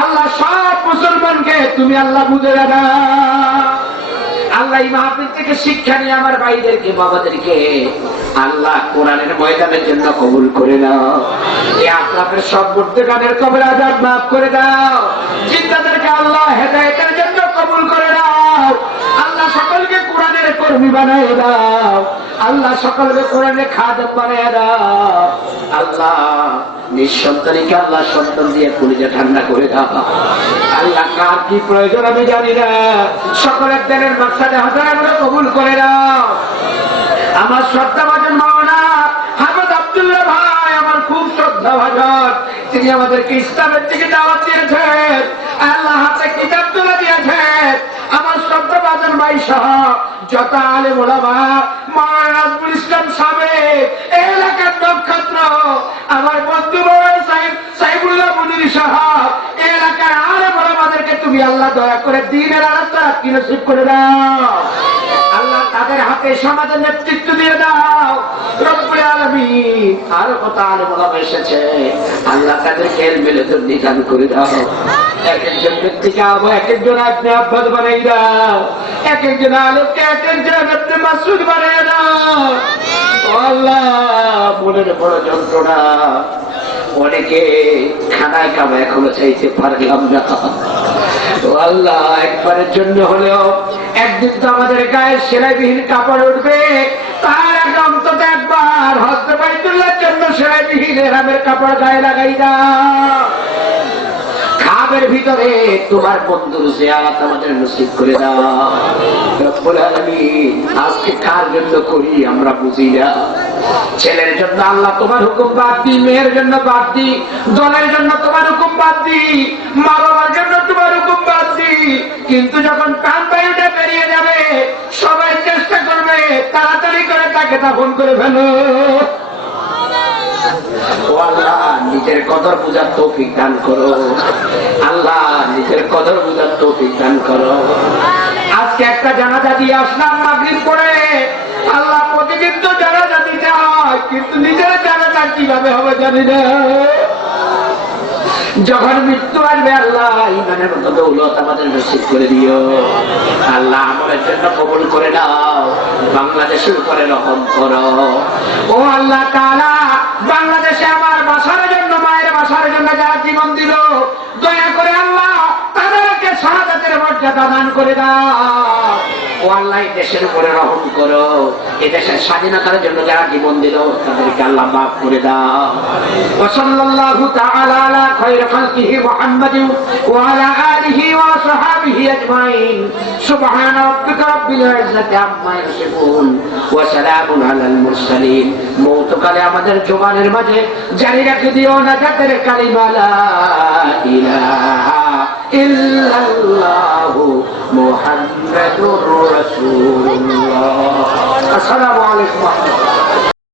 আল্লাহ সব মুসলমানকে তুমি আল্লাহ বুঝে দাও। আল্লাহ এই মাহফিল থেকে শিক্ষা নিয়ে আমার ভাইদেরকে, বাবাদেরকে আল্লাহ কোরআনের ময়দানের জন্য কবুল করে নাও। এই আপনাদের সব মুর্দেগানের কবর আযাব মাফ করে দাও। জিন্দাদেরকে আল্লাহ হেদায়েতের জন্য কবুল করে দাও। আল্লাহ সকলকে কোরআনের কর্মী বানায় দাও। আল্লাহ সকলকে কোরআনের খাদেম বানায় দাও। আল্লাহ নিঃসন্তানীকে আল্লাহ সন্তান দিয়ে কলিজা ঠান্ডা করে দাও। আল্লাহ কার কি প্রয়োজন আমি জানি না, সকলের দিনের মাকসাদে হাজার আমরা কবুল করে দাও। আমার শ্রদ্ধাভাজন মাওলানা হাফেজ আব্দুল্লাহ ভাই আমার খুব শ্রদ্ধাভাজন, তিনি আমাদেরকে ইসলামের দিকে দাওয়াত দিয়েছেন। আল্লাহ হাতে কিতাব তুলে দিয়েছেন। আমার শ্রদ্ধাভাজন ভাই সহ যত আলেম ওলামা, মাওলানা নাজমুল ইসলাম সাহেব, এলাকার নক্ষত্র, আমার বন্ধু ভাই সাইফুল্লাহ মুনির সাহেব, এলাকার আলেম ওলামাদেরকে তুমি আল্লাহ দয়া করে দ্বীনের রাস্তা কি নসিব করে দাও। আল্লাহ তাদের হাতে সমাজের নেতৃত্ব দিয়ে দাও রব্বুল আলামিন। আরো কত আলেম ওলামা এসেছে, আল্লাহ তাদেরকে ইলমের নিদান করে দাও। এক একজন ব্যক্তিকে এক একজন আপনি আব্বাস বানাই দাও। এক একজন আলেমকে এক একজন আপনি মাসুদ বানাই দাও। আল্লাহ মনের বড় যন্ত্রণা, অনেকে খানায় কামা এখনো চাইতে পারলাম না। আল্লাহ একবারের জন্য হলেও একদিন তো আমাদের গায়ে সেলাইবিহীন কাপড় উঠবে, তার আগে অন্তত একবার হযরত বাইতুল্লাহর জন্য সেলাইবিহীন ইহরামের কাপড় গায়ে লাগাই দাও। খাবের ভিতরে তোমার বন্ধুর জিয়ারত আমাদের নসিব করে দাও রব্বুল আলামিন। আজকে কার জন্য করি আমরা বুঝি না। ছেলের জন্য আল্লাহ তোমার হুকুম বাদ দি, মেয়ের জন্য বাদ দি, দলের জন্য তোমার হুকুম বাদ দি, মা বাবার জন্য তোমার হুকুম বাদ দি। কিন্তু যখন প্রাণ বায়ুটা বেরিয়ে যাবে সবাই চেষ্টা করবে তাড়াতাড়ি করে তাকে দাফন করে ফেলো। আল্লাহ নিজের কদর বুঝার তৌফিক দান করো। আল্লাহ নিজের কদর বুঝার তৌফিক দান করো। আজকে একটা জানাজা দিয়ে আসলাম মাগরিব পড়ে। আল্লাহ প্রতিদিন তো জানাজা দিতে হয়, কিন্তু নিজের জানাজা কিভাবে হবে জানি না। যখন মৃত্যু আসবে আল্লাহ ইমানের মতো দৌলত আমাদের নসিব করে দিও। আল্লাহ আমাদের জন্য কবুল করে দাও। বাংলাদেশের উপরে রহম করো। ও আল্লাহ তাআলা বাংলাদেশে আমার বাসার জন্য, মায়ের বাসার জন্য যারা জীবন দিল, দয়া করে আল্লাহ তাদেরকে শাহাদাতের মর্যাদা দান করে দাও। ও আল্লাহ দেশের উপরে রহম করো। এই দেশের স্বাধীনতার জন্য যারা জীবন দিল তাদেরকে আল্লাহ মাফ করে দাও। ওয়া সাল্লাল্লাহু তাআলা আলা খায়রি খালকিহি মুহাম্মাদিন ওয়া আলা আলিহি ওয়া সাহবিহি আজমাইন। সুবহান রাব্বিকা রাব্বিল ইজ্জাতি আম্মা ইয়াসিফুন ওয়া সালামুন আলাল মুরসালিন। মওতকালে আমাদের জবানের মাঝে জারি রাখে দিও নাজাতের কালিমা লা ইলাহা ইল্লাল্লাহু মুহাম্মাদুর রাসূলুল্লাহ। আসসালামু আলাইকুম।